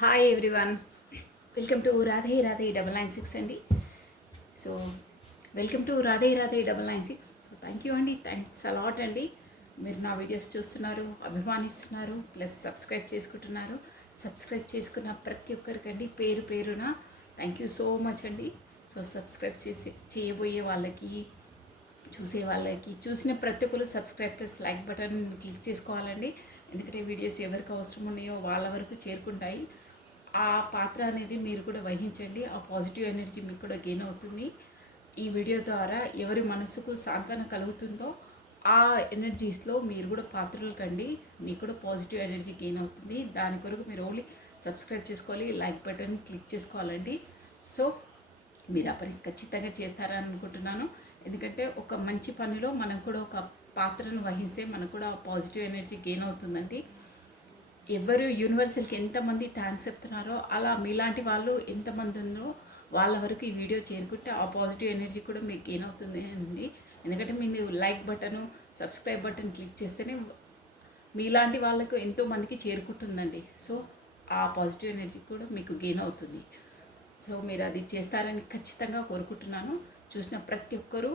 Hi everyone, welcome to Radhe Radhe 996 అండి. So welcome to Radhe Radhe 996. So thank you అండి, thanks a lot అండి. మీరు నా వీడియోస్ చూస్తున్నారు, అభిమానిస్తున్నారు, ప్లస్ సబ్స్క్రైబ్ చేసుకుంటున్నారు. సబ్స్క్రైబ్ చేసుకున్న ప్రతి ఒక్కరికండి పేరు పేరున థ్యాంక్ యూ సో మచ్ అండి. సో సబ్స్క్రైబ్ చేయబోయే వాళ్ళకి, చూసే వాళ్ళకి, చూసిన ప్రతి ఒక్కరు subscribe plus like button click చేసుకోవాలండి. ఎందుకంటే వీడియోస్ ఎవరికి అవసరం ఉన్నాయో వాళ్ళ వరకు చేరుకుంటాయి. ఆ పాత్ర అనేది మీరు కూడా వహించండి. ఆ పాజిటివ్ ఎనర్జీ మీకు కూడా గెయిన్ అవుతుంది. ఈ వీడియో ద్వారా ఎవరి మనసుకు సాంత్వన కలుగుతుందో ఆ ఎనర్జీస్లో మీరు కూడా పాత్రలు కండి, మీకు కూడా పాజిటివ్ ఎనర్జీ గెయిన్ అవుతుంది. దాని కొరకు మీరు ఓన్లీ సబ్స్క్రైబ్ చేసుకోవాలి, లైక్ బటన్ క్లిక్ చేసుకోవాలండి. సో మీరు ఆ పని ఖచ్చితంగా చేస్తారని అనుకుంటున్నాను. ఎందుకంటే ఒక మంచి పనిలో మనం కూడా ఒక పాత్రను వహిస్తే మనకు కూడా పాజిటివ్ ఎనర్జీ గెయిన్ అవుతుందండి. ఎవరు యూనివర్సల్కి ఎంతమంది థ్యాంక్స్ చెప్తున్నారో అలా మీలాంటి వాళ్ళు ఎంతమంది ఉందో వాళ్ళ వరకు ఈ వీడియో చేరుకుంటే ఆ పాజిటివ్ ఎనర్జీ కూడా మీకు గెయిన్ అవుతుంది అండి. ఎందుకంటే మీరు like button, subscribe button click చేస్తేనే మీలాంటి వాళ్ళకు ఎంతోమందికి చేరుకుంటుందండి. సో ఆ పాజిటివ్ ఎనర్జీ కూడా మీకు గెయిన్ అవుతుంది. సో మీరు అది చేస్తారని ఖచ్చితంగా కోరుకుంటున్నాను. చూసిన ప్రతి ఒక్కరూ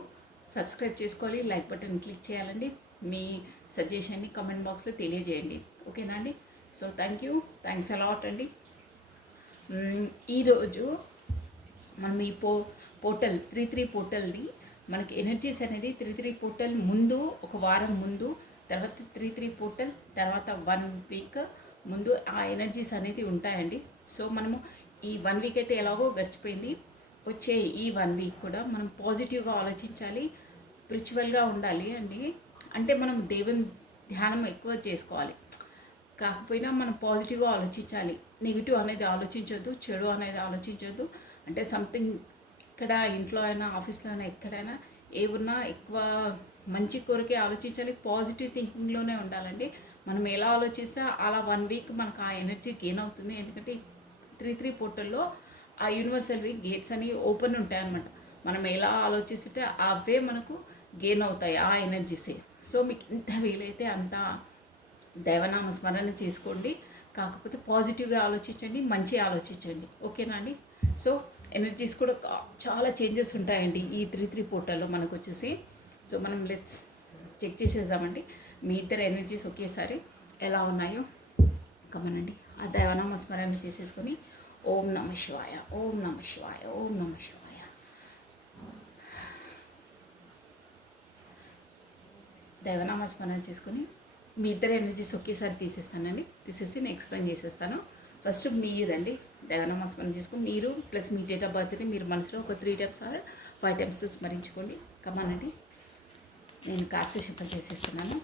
సబ్స్క్రైబ్ చేసుకోవాలి, లైక్ బటన్ క్లిక్ చేయాలండి. మీ సజెషన్ని కామెంట్ బాక్స్లో తెలియజేయండి, ఓకేనా అండి. So thank you, thanks a lot అండి. ఈరోజు మనం ఈ పోర్టల్ 33 పోర్టల్ని మనకి ఎనర్జీస్ అనేది 33 పోర్టల్ ముందు ఒక వారం ముందు, తర్వాత 33 పోర్టల్ తర్వాత 1 వీక్ ముందు ఆ ఎనర్జీస్ అనేది ఉంటాయండి. సో మనము ఈ 1 వీక్ అయితే ఎలాగో గడిచిపోయింది. వచ్చే ఈ 1 వీక్ కూడా మనం పాజిటివ్గా ఆలోచించాలి, స్పిరిచువల్గా ఉండాలి అండి. అంటే మనం దేవుని ధ్యానం ఎక్కువ చేసుకోవాలి. కాకపోయినా మనం పాజిటివ్గా ఆలోచించాలి. నెగిటివ్ అనేది ఆలోచించొద్దు, చెడు అనేది ఆలోచించొద్దు. అంటే సంథింగ్ ఇక్కడ ఇంట్లో అయినా, ఆఫీస్లో అయినా, ఎక్కడైనా ఏమున్నా ఎక్కువ మంచి కొరకే ఆలోచించాలి. పాజిటివ్ థింకింగ్లోనే ఉండాలండి. మనం ఎలా ఆలోచిస్తే అలా 1 వీక్ మనకు ఆ ఎనర్జీ గెయిన్ అవుతుంది. ఎందుకంటే 33 పోర్టల్లో ఆ యూనివర్సల్ వీక్ గేట్స్ అనేవి ఓపెన్ ఉంటాయి అన్నమాట. మనం ఎలా ఆలోచిస్తే అవే మనకు గెయిన్ అవుతాయి ఆ ఎనర్జీసే. సో మీకు ఎంత వీలైతే అంత దైవనామ స్మరణ చేసుకోండి. కాకపోతే పాజిటివ్గా ఆలోచించండి, మంచి ఆలోచించండి, ఓకేనా అండి. సో ఎనర్జీస్ కూడా చాలా చేంజెస్ ఉంటాయండి ఈ 33 పోర్టల్లో మనకు వచ్చేసి. సో మనం లెట్స్ చెక్ చేసేద్దామండి మీ ఇద్దరు ఎనర్జీస్ ఒకేసారి ఎలా ఉన్నాయో. కమనండి, ఆ దైవనామ స్మరణ చేసేసుకొని ఓం నమ శివాయ, ఓం నమ శివాయ, ఓం నమ శివాయ. దైవనామ స్మరణ చేసుకొని మీ ఇద్దరు ఎనర్జీస్ ఒకేసారి తీసేస్తానండి. తీసేసి నేను ఎక్స్ప్లెయిన్ చేసేస్తాను. ఫస్ట్ మీరండి దైవనామ స్మరణ చేసుకొని మీరు ప్లస్ మీ డేట్ ఆఫ్ బర్త్ని మీరు మనసులో ఒక 3 టైమ్స్ ఆర్ 5 టైమ్స్ స్మరించుకోండి. కమానండి, నేను కాస్త శిఫం చేసేస్తున్నాను.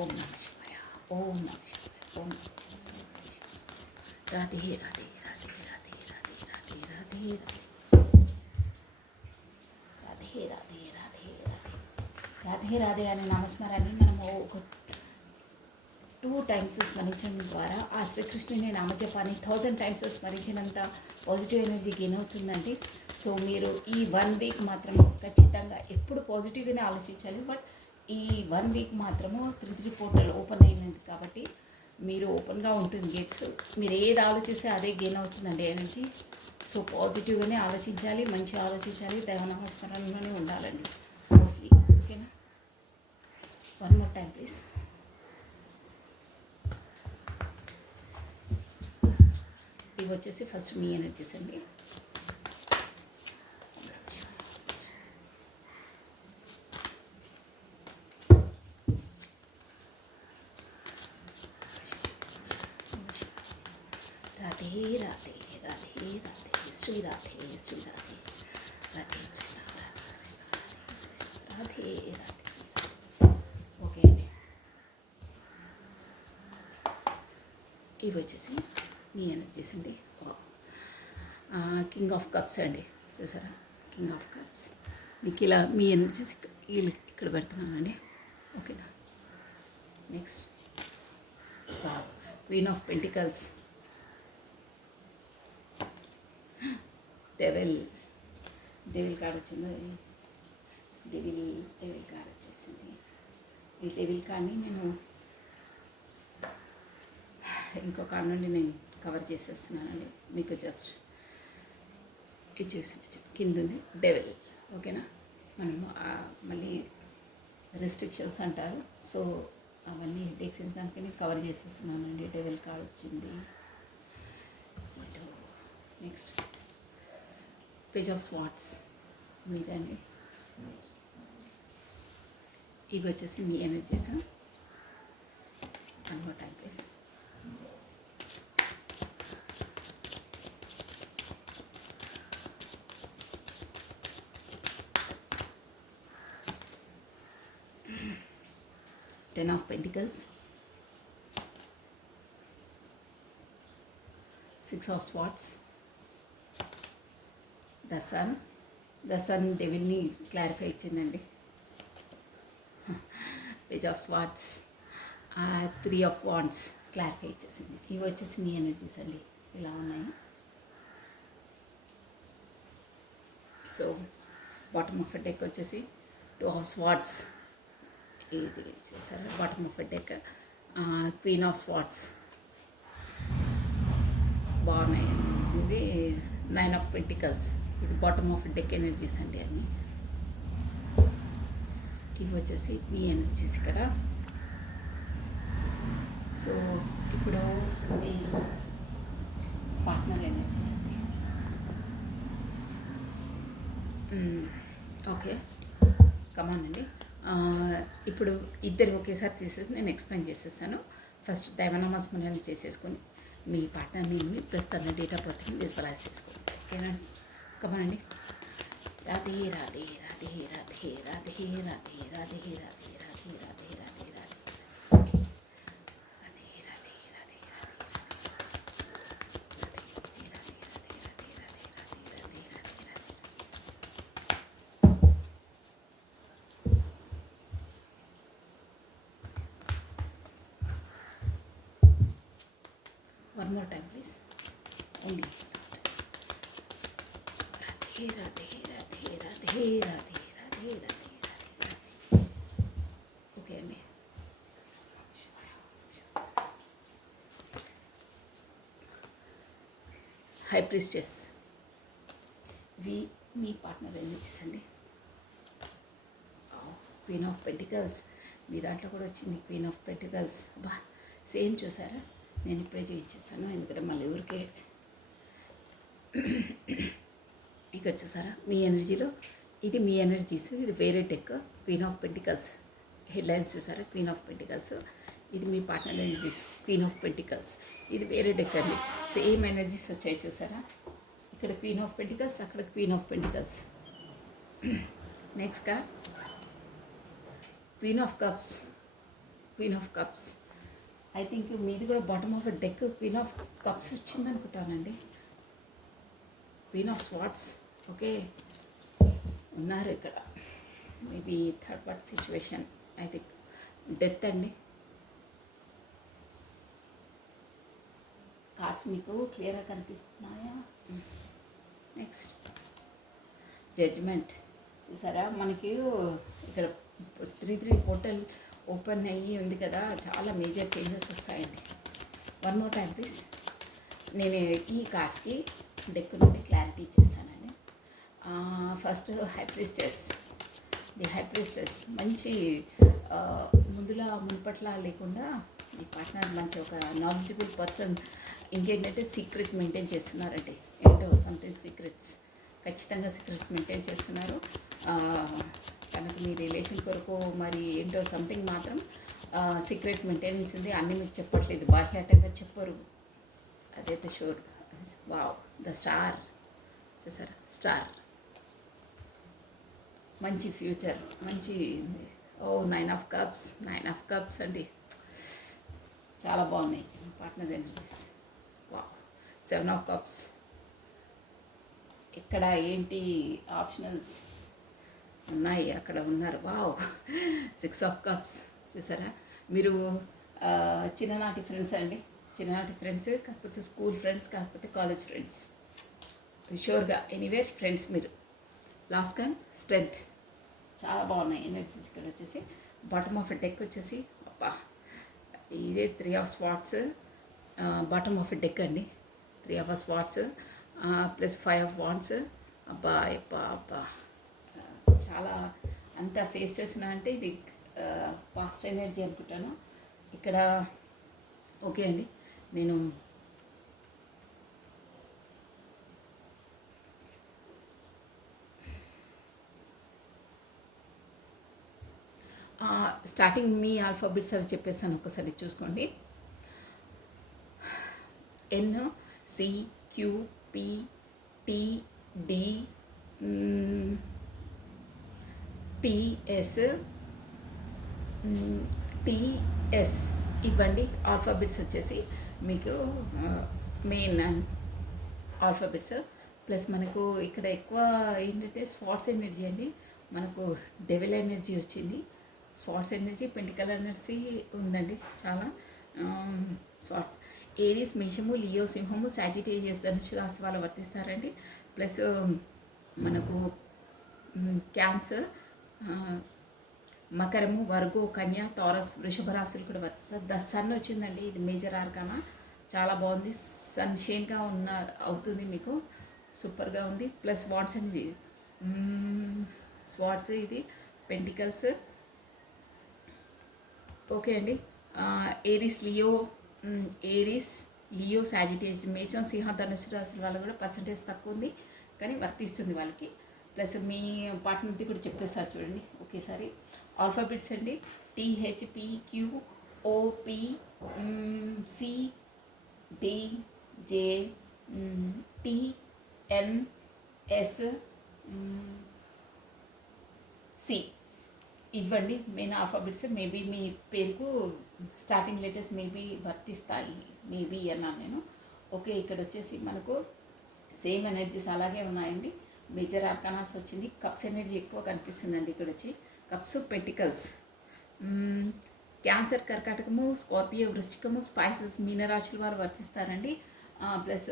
ఓం నమ శివాయ, ఓం నమ శివాయ, ఓం రాధే రాధే రాధే రాధే రాధే రాధే రాధే రాధే రాధే రాధే రాధే రాధే అనే నామస్మరాన్ని మనము ఒక 2 టైమ్స్ స్మరించడం ద్వారా ఆ శ్రీకృష్ణుని నామజపాన్ని 1000 టైమ్స్ స్మరించినంత పాజిటివ్ ఎనర్జీ గెయిన్ అవుతుందండి. సో మీరు ఈ 1 వీక్ మాత్రం ఖచ్చితంగా ఎప్పుడు పాజిటివ్గానే ఆలోచించాలి. బట్ ఈ 1 వీక్ మాత్రము 33 పోర్టల్ ఓపెన్ అయినది కాబట్టి మీరు ఓపెన్గా ఉంటుంది గేట్స్. మీరు ఏది ఆలోచిస్తే అదే గెయిన్ అవుతుందండి ఎనర్జీ. సో పాజిటివ్గానే ఆలోచించాలి, మంచిగా ఆలోచించాలి, దైవనామస్మరణలోనే ఉండాలండి మోస్ట్లీ, ఓకేనా. 1 మోర్ టైం ప్లీజ్. ఇవి వచ్చేసి ఫస్ట్ మీ ఎనర్జీస్ అండి. రాధే రాధే రాధే రాధే శ్రీ రాధే శ్రీ రాధే రాధే కృష్ణ రాధే కృష్ణ రాధే కృష్ణ రాధే రాధే. ఓకే అండి, ఇవి వచ్చేసి మీ ఎనర్జీస్ అండి. కింగ్ ఆఫ్ కప్స్ అండి, చూసారా, కింగ్ ఆఫ్ కప్స్. మీకు ఇలా మీ ఎనర్జీస్ ఇక్కడ పెడుతున్నానండి, ఓకేనా. Next queen of pentacles, devil card వచ్చింది. డెవిల్ కార్డ్ వచ్చేసింది. ఈ డెవిల్ కార్డ్ని నేను ఇంకో కార్డ్ నుండి నేను కవర్ చేసేస్తున్నానండి. మీకు జస్ట్ ఇది చూసినట్టు కింద ఉంది డెవిల్. ఓకేనా, మనము మళ్ళీ రెస్ట్రిక్షన్స్ అంటారు, సో అవన్నీ హెడేక్స్ దానికి కవర్ చేసేస్తున్నానండి. డెవిల్ కార్డ్ వచ్చింది. నెక్స్ట్ పేజ్ ఆఫ్ స్వాట్స్ మీదండి. ఇవి వచ్చేసి మీ energies. One more time please. Ten of Pentacles, Six of Swords, the Sun డెవిల్ని క్లారిఫై ఇచ్చిందండి. Page of swords, 3 of Wands clarify ఇచ్చేసింది. ఇవి వచ్చేసి మీ ఎనర్జీస్ అండి, ఇలా ఉన్నాయి. సో బాటమ్ ఆఫ్ డెక్ వచ్చేసి 2 of Swords, ఇది చూసారా bottom of deck. Queen of swords బాగున్నాయి. ఇవి 9 of Pentacles, ఇది బాటమ్ ఆఫ్ డెక్ ఎనర్జీస్ అండి అన్నీ. ఇవి వచ్చేసి మీ ఎనర్జీస్ ఇక్కడ. సో ఇప్పుడు మీ పార్ట్నర్ ఎనర్జీస్ అండి. ఓకే, కమాన్ అండి. ఇప్పుడు ఇద్దరు ఒకేసారి తీసేసి నేను ఎక్స్ప్లెయిన్ చేసేసాను. ఫస్ట్ దైవనామస్మరణ చేసేసుకొని మీ పార్ట్నర్ని ప్లస్ తన డేట్ ఆఫ్ బర్త్ని విజువలైజ్ చేసుకోండి. ఓకేనా, కమానండి. Radhe Radhe Radhe Radhe Radhe Radhe Radhe Radhe Radhe Radhe Radhe one more time please, only last time. Radhe Radhe Radhe Radhe Radhe Radhe Radhe Radhe. Okay అండి. హై ప్రీస్టెస్, మీ పార్ట్నర్ ఎనర్జీస్ అండి. క్వీన్ ఆఫ్ పెంటికల్స్, మీ దాంట్లో కూడా వచ్చింది క్వీన్ ఆఫ్ పెంటికల్స్. బా సేమ్ చూసారా, నేను ఇప్పుడే చూపించేసాను, ఎందుకంటే మళ్ళీ ఊరికే. ఇక్కడ చూసారా మీ ఎనర్జీలో, ఇది మీ ఎనర్జీస్, ఇది వేరే deck. Queen of pentacles headlines చూసారా, క్వీన్ ఆఫ్ పెంటికల్స్. ఇది మీ partner energies, queen of pentacles. ఇది వేరే డెక్ అండి, సేమ్ ఎనర్జీస్ వచ్చాయి చూసారా. ఇక్కడ క్వీన్ ఆఫ్ పెంటికల్స్, అక్కడ క్వీన్ ఆఫ్ పెంటికల్స్. నెక్స్ట్గా queen of cups. Queen of cups, I think మీది కూడా bottom of deck queen of cups వచ్చింది అనుకుంటానండి. క్వీన్ ఆఫ్ స్వాట్స్, ఓకే ఉన్నారు ఇక్కడ. Maybe third party situation, I think death అండి. Cards మీకు క్లియర్గా కనిపిస్తున్నాయా? నెక్స్ట్ జడ్జ్మెంట్ చూసారా, మనకి ఇక్కడ 3 పోర్టల్ ఓపెన్ అయ్యి ఉంది కదా, చాలా మేజర్ చేంజెస్ వస్తాయండి. One more time please. నేను ఈ కార్డ్స్కి డెక్ నుండి క్లారిటీ ఇచ్చేస్తానండి. First high priestess. The high priestess మంచి ముందులా మునుపట్లా లేకుండా మీ పార్ట్నర్ మంచి ఒక నాలెడ్జబుల్ పర్సన్. ఇంకేంటంటే సీక్రెట్ మెయింటైన్ చేస్తున్నారండి. ఏంటో సంథింగ్ సీక్రెట్స్, ఖచ్చితంగా సీక్రెట్స్ మెయింటైన్ చేస్తున్నారు. తనకు మీ రిలేషన్ కొరకు మరి ఏంటో సంథింగ్ మాత్రం సీక్రెట్ మెయింటెనెన్స్ ఉంది. అన్నీ మీకు చెప్పట్లేదు, బాహ్యాటంగా చెప్పరు, అదైతే షూర్. వావ్, ద స్టార్ చూసారా, స్టార్ మంచి ఫ్యూచర్, మంచి. ఓ 9 of Cups, 9 of Cups అండి, చాలా బాగున్నాయి partner energies. Wow, 7 of Cups. ఇక్కడ ఏంటి ఆప్షనల్స్ ఉన్నాయి, అక్కడ ఉన్నారు. వావ్, 6 of Cups చూసారా. మీరు చిన్ననాటి ఫ్రెండ్స్ అండి, చిన్ననాటి ఫ్రెండ్స్, కాకపోతే స్కూల్ ఫ్రెండ్స్, కాకపోతే కాలేజ్ ఫ్రెండ్స్, షూర్గా ఎనీవేర్ ఫ్రెండ్స్ మీరు. లాస్ట్ గన్ స్ట్రెంగ్త్, చాలా బాగున్నాయి ఎనర్జీస్. ఇక్కడ వచ్చేసి బాటమ్ ఆఫ్ డెక్ వచ్చేసి అబ్బా, ఇదే 3 of Swords, bottom of deck అండి. 3 of swords plus 5 of wands. అబ్బా అబ్బా అబ్బా చాలా అంత ఫేస్ చేసిన అంటే ఇది పాస్ట్ ఎనర్జీ అనుకుంటాను ఇక్కడ. ఓకే అండి, నేను స్టార్టింగ్ మీ ఆల్ఫాబెట్స్ అవి చెప్పేస్తాను, ఒకసారి చూసుకోండి. N, C, Q, P, T, D, PS, TS ఇవ్వండి ఆల్ఫాబెట్స్ వచ్చేసి మీకు మెయిన్ ఆల్ఫాబెట్స్. ప్లస్ మనకు ఇక్కడ ఎక్కువ ఏంటంటే స్పాట్స్ ఎనర్జీ అండి, మనకు డెవిల్ ఎనర్జీ వచ్చింది, స్పాట్స్ ఎనర్జీ, పెంటికల్ ఎనర్జీ ఉందండి చాలా. స్పాట్స్ ఏరీస్, మేషము, లియో, సింహము, సాజిటేరియస్, ధనుసు రాశి వాళ్ళు వర్తిస్తారండి. ప్లస్ మనకు క్యాన్సర్, మకరము, వర్గో, కన్య, టారస్, వృషభ రాశులు కూడా వర్తిస్తారు. ద సన్ వచ్చిందండి, ఇది మేజర్ ఆర్గానా, చాలా బాగుంది, సన్షేన్గా అవుతుంది మీకు, సూపర్గా ఉంది. ప్లస్ వాట్స్ అనేది స్వాట్స్, ఇది పెంటికల్స్. ఓకే అండి, ఏరీస్, లియో, సాజిటేరియస్, మేషం, సింహ, ధనుసు రాశుల వాళ్ళు కూడా పర్సంటేజ్ తక్కువ ఉంది కానీ వర్తిస్తుంది వాళ్ళకి. ప్లస్ మీ పార్ట్నర్ది కూడా చెప్పేస్తారు చూడండి ఒకేసారి. ఆల్ఫాబెట్స్ అండి, THPQ OP CDJ TNS C ఇవ్వండి మెయిన్ ఆల్ఫాబెట్స్. మేబీ మీ పేరుకు స్టార్టింగ్ లెటర్స్ మేబీ వర్తిస్తాయి, మేబీ అన్నాను నేను. ఓకే, ఇక్కడ వచ్చేసి మనకు సేమ్ ఎనర్జీస్ అలాగే ఉన్నాయండి. మేజర్ ఆర్కానాస్ వచ్చింది, కప్స్ ఎనర్జీ ఎక్కువ కనిపిస్తుందండి ఇక్కడ వచ్చి. కప్స్, పెంటికల్స్, క్యాన్సర్, కర్కాటకము, స్కార్పియో, వృశ్చికము, స్పైసెస్, మీనరాశుల వారు వర్తిస్తారండి. Plus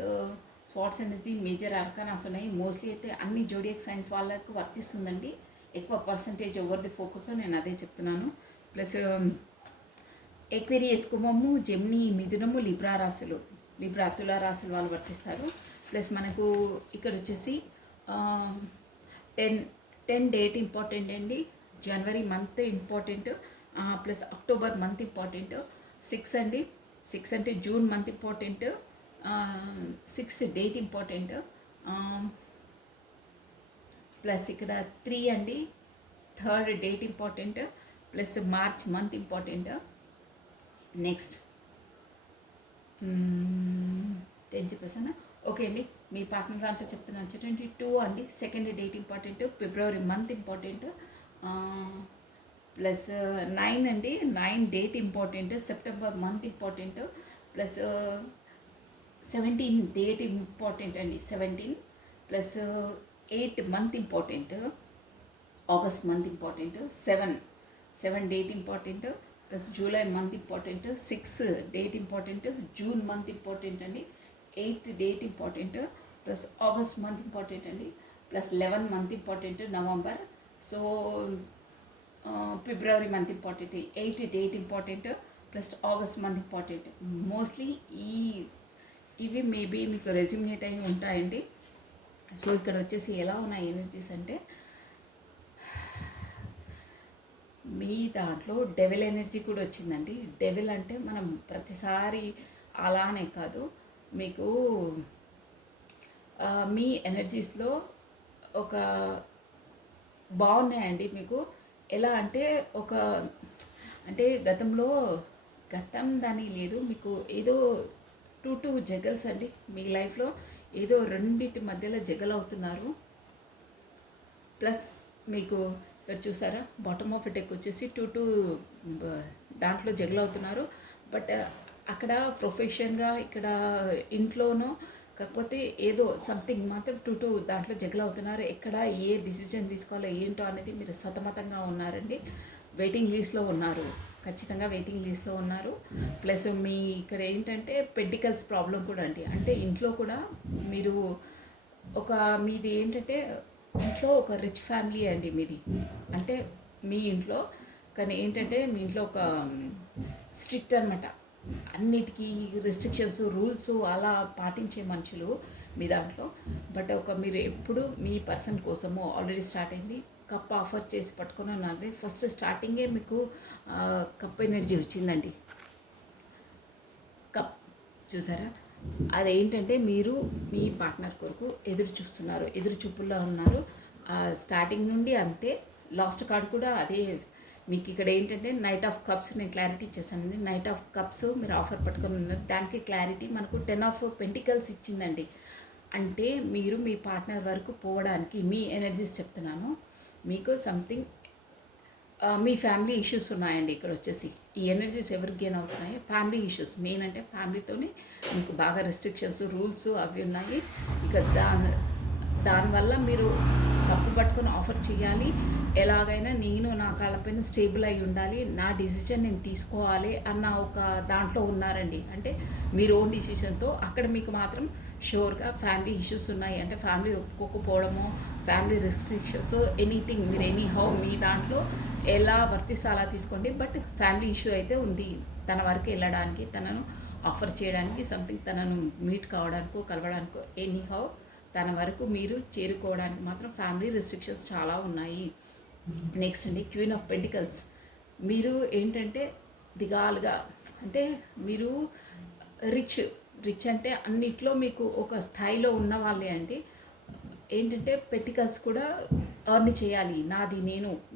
swords energy, major arcanas ఉన్నాయి. మోస్ట్లీ అయితే అన్ని జోడియాక్ సైన్స్ వాళ్ళకు వర్తిస్తుందండి, ఎక్కువ పర్సంటేజ్ ఓవర్ ది ఫోకస్, నేను అదే చెప్తున్నాను. ప్లస్ ఎక్వేరియస్, కుంభము, జెమిని, మిథునము, లిబ్రా రాశులు, తులా రాశులు వాళ్ళు వర్తిస్తారు. ప్లస్ మనకు ఇక్కడ వచ్చేసి 10 డేట్ ఇంపార్టెంట్ అండి, జనవరి month important, plus October month important. 6 అండి, 6 అంటే June month important, 6 date important. Plus ఇక్కడ 3 అండి, 3rd date important, plus March month important. Next 10 చెప్పేసాను. ఓకే అండి, మీ పార్ట్నర్ దాంట్లో చెప్తున్నాను 22 అండి, 2nd డేట్ ఇంపార్టెంట్, ఫిబ్రవరి మంత్ ఇంపార్టెంట్. ప్లస్ 9 అండి, 9 date important, September month important. Plus 17 date important అండి, 17. Plus 8 month important, August month important. 7 date important, plus July month important. 6 date important, June month important అండి. 8 date important, plus August month important అండి. Plus 11 month important, November. So ఫిబ్రవరి month important. 8 date important, plus August month important. Mostly ఇవి maybe మీకు రెజ్యూమినేట్ అయి ఉంటాయండి. So ఇక్కడ వచ్చేసి ఎలా ఉన్నాయి ఎనర్జీస్ అంటే, మీ దాంట్లో డెవిల్ ఎనర్జీ కూడా వచ్చిందండి. డెవిల్ అంటే మనం ప్రతిసారి అలానే కాదు, మీకు మీ ఎనర్జీస్లో ఒక బాగున్నాయండి మీకు. ఎలా అంటే అంటే గతం దాని లేదు, మీకు ఏదో 2 జగల్స్ అండి మీ లైఫ్లో, ఏదో రెండింటి మధ్యలో జగల్ అవుతున్నారు. ప్లస్ మీకు ఇక్కడ చూసారా బాటమ్ ఆఫ్ డెక్ వచ్చేసి 2 దాంట్లో జగల్ అవుతున్నారు. బట్ అక్కడ ప్రొఫెషన్గా, ఇక్కడ ఇంట్లోనో, కాకపోతే ఏదో సంథింగ్ మాత్రం 2 దాంట్లో జగల్ అవుతున్నారు. ఎక్కడ ఏ డిసిజన్ తీసుకోవాలో ఏంటో అనేది మీరు సతమతంగా ఉన్నారండి. వెయిటింగ్ లిస్ట్లో ఉన్నారు, ఖచ్చితంగా వెయిటింగ్ లిస్ట్లో ఉన్నారు. ప్లస్ మీ ఇక్కడ ఏంటంటే పెంటికల్స్ ప్రాబ్లం కూడా అండి, అంటే ఇంట్లో కూడా మీరు మీది ఏంటంటే ఇంట్లో ఒక రిచ్ ఫ్యామిలీ అండి మీది, అంటే మీ ఇంట్లో. కానీ ఏంటంటే మీ ఇంట్లో ఒక స్ట్రిక్ట్ అనమాట, అన్నిటికీ రెస్ట్రిక్షన్స్ రూల్స్ అలా పాటించే మనుషులు మీ దాంట్లో. బట్ మీరు ఎప్పుడు మీ పర్సన్ కోసము ఆల్రెడీ స్టార్ట్ అయింది, కప్ ఆఫర్ చేసి పట్టుకొని ఉన్నారండి. ఫస్ట్ స్టార్టింగే మీకు కప్ ఎనర్జీ వచ్చిందండి. కప్ చూసారా, అదేంటంటే మీరు మీ పార్ట్నర్ కొరకు ఎదురు చూస్తున్నారు, ఎదురు చూపుల్లో ఉన్నారు. స్టార్టింగ్ నుండి అంతే, లాస్ట్ కార్డ్ కూడా అదే. మీకు ఇక్కడ ఏంటంటే నైట్ ఆఫ్ కప్స్ నేను క్లారిటీ ఇచ్చేసానండి. నైట్ ఆఫ్ కప్స్ మీరు ఆఫర్ పట్టుకొని ఉన్నారు, దానికి క్లారిటీ మనకు 10 ఆఫ్ పెంటికల్స్ ఇచ్చిందండి. అంటే మీరు మీ పార్ట్నర్ వరకు పోవడానికి మీ ఎనర్జీస్ చెప్తున్నాను. మీకు సంథింగ్ మీ ఫ్యామిలీ ఇష్యూస్ ఉన్నాయండి. ఇక్కడ వచ్చేసి ఈ ఎనర్జీస్ ఎవరికి గెయిన్ అవుతున్నాయి, ఫ్యామిలీ ఇష్యూస్ మెయిన్. అంటే ఫ్యామిలీతోనే మీకు బాగా రెస్ట్రిక్షన్స్ రూల్స్ అవి ఉన్నాయి. ఇక దానివల్ల మీరు తప్పు పట్టుకొని ఆఫర్ చేయాలి. ఎలాగైనా నేను నా కాళ్ళపైన స్టేబుల్ అయి ఉండాలి, నా డిసిషన్ నేను తీసుకోవాలి అన్న ఒక దాంట్లో ఉన్నారండి. అంటే మీరు ఓన్ డిసిషన్తో అక్కడ మీకు మాత్రం షూర్గా ఫ్యామిలీ ఇష్యూస్ ఉన్నాయి. అంటే ఫ్యామిలీ ఒప్పుకోకపోవడము, ఫ్యామిలీ రెస్ట్రిక్షన్స్, ఎనీథింగ్ మీరు ఎనీ హౌ మీ దాంట్లో ఎలా వర్తిస్తే అలా తీసుకోండి. బట్ ఫ్యామిలీ ఇష్యూ అయితే ఉంది. తన వరకు వెళ్ళడానికి, తనను ఆఫర్ చేయడానికి, సంథింగ్ తనను మీట్ కావడానికో కలవడానికో ఎనీ హౌ తన వరకు మీరు చేరుకోవడానికి మాత్రం ఫ్యామిలీ రెస్ట్రిక్షన్స్ చాలా ఉన్నాయి. నెక్స్ట్ అండి క్వీన్ ఆఫ్ పెంటికల్స్. మీరు ఏంటంటే దిగాలుగా, అంటే మీరు రిచ్ అంటే అన్నిట్లో మీకు ఒక స్థాయిలో ఉన్న వాళ్ళే అండి. ఏంటంటే పెంటికల్స్ కూడా ఎర్న్ చేయాలి, నాది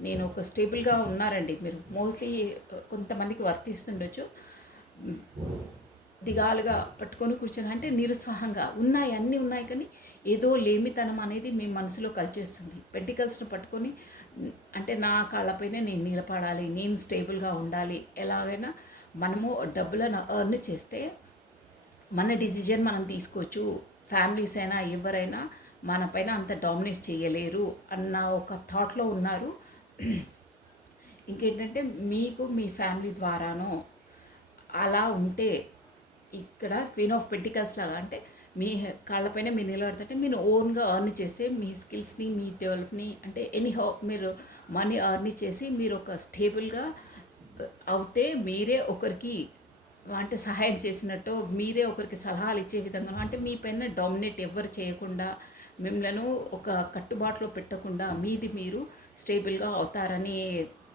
నేను ఒక స్టేబుల్గా ఉన్నారండి. మీరు మోస్ట్లీ కొంతమందికి వర్తిస్తుండొచ్చు. దిగాలుగా పట్టుకొని కూర్చొని, అంటే నిరుత్సాహంగా ఉన్నాయి, అన్నీ ఉన్నాయి కానీ ఏదో లేమితనం అనేది మీ మనసులో కలిచేస్తుంది. పెంటికల్స్ని పట్టుకొని అంటే నా కాళ్ళపైన నేను నిలబడాలి, నేను స్టేబుల్గా ఉండాలి. ఎలాగైనా మనము డబ్బులను ఎర్న్ చేస్తే మన డిసిజన్ మనం తీసుకోవచ్చు. ఫ్యామిలీస్ అయినా ఎవరైనా మన పైన అంత డామినేట్ చేయలేరు అన్న ఒక థాట్లో ఉన్నారు. ఇంకేంటంటే మీకు మీ ఫ్యామిలీ ద్వారానో అలా ఉంటే ఇక్కడ క్వీన్ ఆఫ్ పెంటికల్స్ లాగా, అంటే మీ కాళ్ళపైన మీరు నిలబడుతుంటే మీరు ఓన్గా ఎర్న్ చేస్తే మీ స్కిల్స్ని మీ డెవలప్ని, అంటే ఎనీహౌ మీరు మనీ ఎర్న్ చేసి మీరు ఒక స్టేబుల్గా అవుతే మీరే ఒకరికి అంటే సహాయం చేసినట్టు, మీరే ఒకరికి సలహాలు ఇచ్చే విధంగా, అంటే మీ పైన డామినేట్ ఎవరు చేయకుండా, మిమ్మల్ని ఒక కట్టుబాటులో పెట్టకుండా మీది మీరు స్టేబుల్గా అవుతారని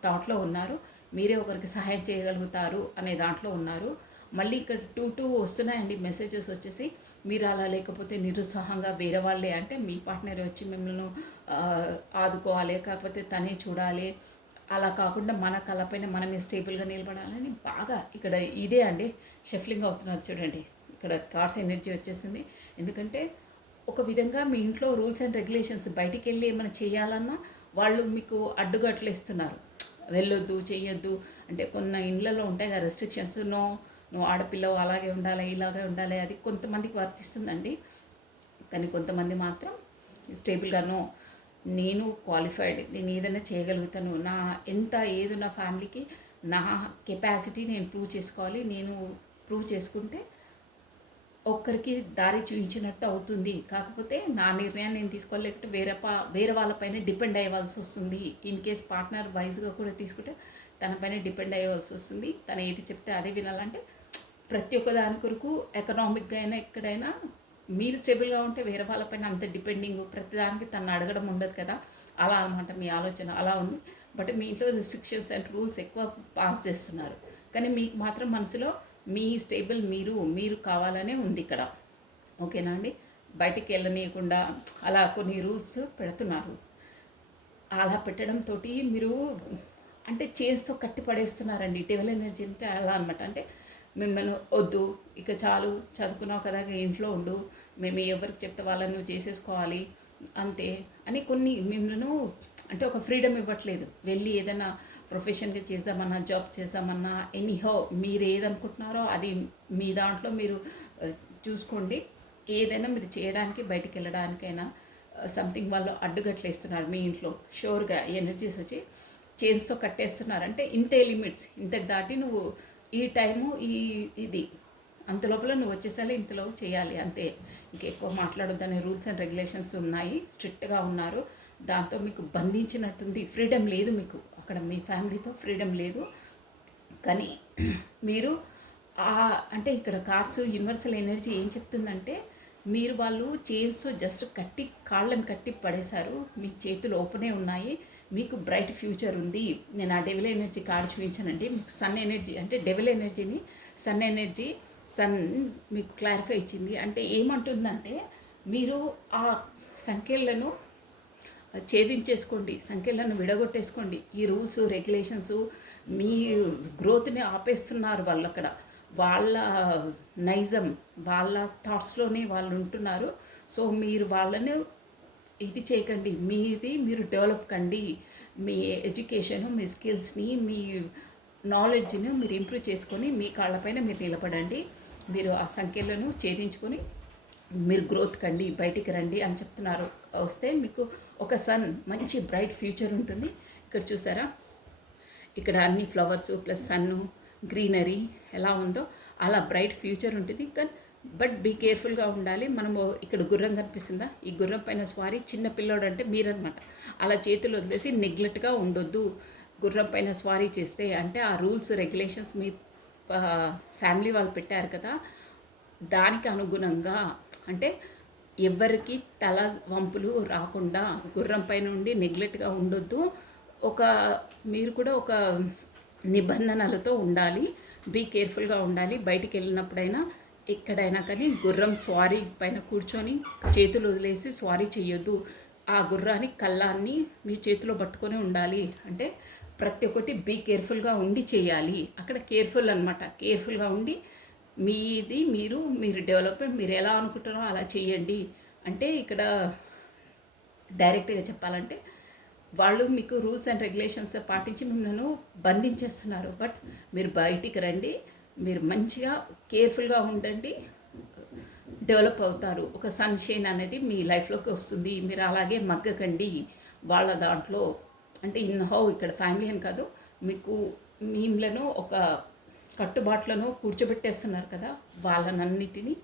థాట్లో ఉన్నారు. మీరే ఒకరికి సహాయం చేయగలుగుతారు అనే దాంట్లో ఉన్నారు. మళ్ళీ ఇక్కడ 2 వస్తున్నాయండి మెసేజెస్ వచ్చేసి. మీరు అలా లేకపోతే నిరుత్సాహంగా వేరే వాళ్ళే, అంటే మీ పార్ట్నర్ వచ్చి మిమ్మల్ని ఆదుకోవాలి, కాకపోతే తనే చూడాలి, అలా కాకుండా మన కళ్ళపైన మనమే స్టేబుల్గా నిలబడాలని బాగా ఇక్కడ ఇదే అండి షఫ్లింగ్ అవుతున్నారు. చూడండి ఇక్కడ కార్డ్స్ ఎనర్జీ వచ్చేసింది. ఎందుకంటే ఒక విధంగా మీ ఇంట్లో రూల్స్ అండ్ రెగ్యులేషన్స్ బయటికి వెళ్ళి ఏమైనా చేయాలన్నా వాళ్ళు మీకు అడ్డుగట్లు ఇస్తున్నారు. వెళ్ళొద్దు, చేయొద్దు, అంటే కొన్ని ఇళ్ళలో ఉంటాయి కదా రెస్ట్రిక్షన్స్. నువ్వు ఆడపిల్లవు, అలాగే ఉండాలి, ఇలాగే ఉండాలి, అది కొంతమందికి వర్తిస్తుందండి. కానీ కొంతమంది మాత్రం స్టేబుల్గాను నేను క్వాలిఫైడ్, నేను ఏదైనా చేయగలుగుతాను, నా ఎంత ఏదున్న ఫ్యామిలీకి నా కెపాసిటీ నేను ప్రూవ్ చేసుకోవాలి, నేను ప్రూవ్ చేసుకుంటే ఒక్కరికి దారి చూపించినట్టు అవుతుంది. కాకపోతే నా నిర్ణయాన్ని నేను తీసుకోవాలి, లేకపోతే వేరే వాళ్ళపైన డిపెండ్ అయ్యవలసి వస్తుంది. ఇన్ కేస్ పార్ట్నర్ వైజ్గా కూడా తీసుకుంటే తనపైన డిపెండ్ అయ్యవలసి వస్తుంది. తను ఏది చెప్తే అదే వినాలంటే ప్రతి ఒక్క దాని కొరకు ఎకనామిక్గా అయినా ఎక్కడైనా మీరు స్టేబుల్గా ఉంటే వేరే వాళ్ళపైన అంత డిపెండింగ్, ప్రతిదానికి తను అడగడం ఉండదు కదా. అలా అనమాట మీ ఆలోచన అలా ఉంది. బట్ మీ ఇంట్లో రిస్ట్రిక్షన్స్ అండ్ రూల్స్ ఎక్కువ పాస్ చేస్తున్నారు. కానీ మీకు మాత్రం మనసులో మీ స్టేబుల్ మీరు కావాలనే ఉంది ఇక్కడ. ఓకేనా అండి, బయటికి వెళ్ళనీయకుండా అలా కొన్ని రూల్స్ పెడుతున్నారు. అలా పెట్టడంతో మీరు అంటే చేస్తూ కట్టి పడేస్తున్నారండి. డెవల్ ఎనర్జీ అంటే అలా అనమాట. అంటే మిమ్మల్ని వద్దు, ఇక చాలు, చదువుకున్నావు కదా ఇంట్లో ఉండు, మేము ఎవరికి చెప్తే వాళ్ళని నువ్వు చేసేసుకోవాలి అంతే అని కొన్ని మిమ్మల్ని అంటే ఒక ఫ్రీడమ్ ఇవ్వట్లేదు. వెళ్ళి ఏదైనా ప్రొఫెషన్గా చేద్దామన్నా, జాబ్ చేద్దామన్నా, ఎనీహౌ మీరు ఏదనుకుంటున్నారో అది మీ దాంట్లో మీరు చూసుకోండి. ఏదైనా మీరు చేయడానికి బయటికి వెళ్ళడానికైనా సంథింగ్ వాళ్ళు అడ్డుగట్లు ఇస్తున్నారు మీ ఇంట్లో. షూర్గా ఎనర్జీస్ వచ్చి చైన్స్తో కట్టేస్తున్నారు. అంటే ఇంతే లిమిట్స్, ఇంతకు దాటి నువ్వు ఈ టైము ఇది అంత లోపల నువ్వు వచ్చేసాలి, ఇంతలో చేయాలి అంతే, ఇంకెక్కువ మాట్లాడొద్దనే రూల్స్ అండ్ రెగ్యులేషన్స్ ఉన్నాయి. స్ట్రిక్ట్గా ఉన్నారు. దాంతో మీకు బంధించినట్టుంది. ఫ్రీడమ్ లేదు మీకు అక్కడ, మీ ఫ్యామిలీతో ఫ్రీడమ్ లేదు. కానీ మీరు అంటే ఇక్కడ కార్డ్స్ యూనివర్సల్ ఎనర్జీ ఏం చెప్తుందంటే మీరు వాళ్ళు చైన్స్తో జస్ట్ కట్టి కాళ్ళని కట్టి పడేశారు, మీ చేతులు ఓపెనే ఉన్నాయి, మీకు బ్రైట్ ఫ్యూచర్ ఉంది. నేను ఆ డెవిల్ ఎనర్జీ కార్డు చూపించానండి. మీకు సన్ ఎనర్జీ అంటే డెవిల్ ఎనర్జీని సన్ ఎనర్జీ సన్ మీకు క్లారిఫై ఇచ్చింది. అంటే ఏమంటుందంటే మీరు ఆ సంఖ్యలను ఛేదించేసుకోండి, సంఖ్యలను విడగొట్టేసుకోండి. ఈ రూల్స్ రెగ్యులేషన్స్ మీ గ్రోత్ని ఆపేస్తున్నారు వాళ్ళు. అక్కడ వాళ్ళ నైజం వాళ్ళ థాట్స్లోనే వాళ్ళు ఉంటున్నారు. సో మీరు వాళ్ళని ఇది చేయకండి, మీది మీరు డెవలప్ కండి. మీ ఎడ్యుకేషన్, మీ స్కిల్స్ని, మీ నాలెడ్జ్ని మీరు ఇంప్రూవ్ చేసుకొని మీ కాళ్ళపైన మీరు నిలబడండి. మీరు ఆ సంఖ్యలను ఛేదించుకొని మీరు గ్రోత్ కండి, బయటికి రండి అని చెప్తున్నారు. వస్తే మీకు ఒక సన్ మంచి బ్రైట్ ఫ్యూచర్ ఉంటుంది. ఇక్కడ చూసారా, ఇక్కడ అన్ని ఫ్లవర్స్ ప్లస్ సన్ను గ్రీనరీ ఎలా ఉందో అలా బ్రైట్ ఫ్యూచర్ ఉంటుంది. కానీ బట్ బీ కేర్ఫుల్గా ఉండాలి. మనము ఇక్కడ గుర్రం కనిపిస్తుందా, ఈ గుర్రం పైన స్వారీ చిన్న పిల్లోడు అంటే మీరనమాట. అలా చేతులు వదిలేసి నెగ్లెక్ట్గా ఉండొద్దు. గుర్రం పైన స్వారీ చేస్తే అంటే ఆ రూల్స్ రెగ్యులేషన్స్ మీ ఫ్యామిలీ వాళ్ళు పెట్టారు కదా, దానికి అనుగుణంగా అంటే ఎవరికి తల వంపులు రాకుండా గుర్రం పైన ఉండి నెగ్లెక్ట్గా ఉండొద్దు. మీరు కూడా ఒక నిబంధనలతో ఉండాలి. బీ కేర్ఫుల్గా ఉండాలి. బయటికి వెళ్ళినప్పుడైనా ఎక్కడైనా కానీ గుర్రం స్వారీ పైన కూర్చొని చేతులు వదిలేసి స్వారీ చేయొద్దు. ఆ గుర్రాన్ని కళ్ళాన్ని మీ చేతిలో పట్టుకొని ఉండాలి. అంటే ప్రతి ఒక్కటి బీ కేర్ఫుల్గా ఉండి చేయాలి. అక్కడ కేర్ఫుల్ అనమాట. కేర్ఫుల్గా ఉండి మీరు డెవలప్మెంట్ మీరు ఎలా అనుకుంటారో అలా చేయండి. అంటే ఇక్కడ డైరెక్ట్గా చెప్పాలంటే వాళ్ళు మీకు రూల్స్ అండ్ రెగ్యులేషన్స్ పాటించి మిమ్మల్ని బంధించేస్తున్నారు. బట్ మీరు బయటికి రండి, మీరు మంచిగా కేర్ఫుల్గా ఉండండి, డెవలప్ అవుతారు. ఒక సన్షైన్ అనేది మీ లైఫ్లోకి వస్తుంది. మీరు అలాగే మగ్గకండి వాళ్ళ దాంట్లో. అంటే ఇక్కడ ఫ్యామిలీ అని కాదు, మీకు మీలను ఒక కట్టుబాట్లను కూర్చోబెట్టేస్తున్నారు కదా, వాళ్ళనన్నిటినీ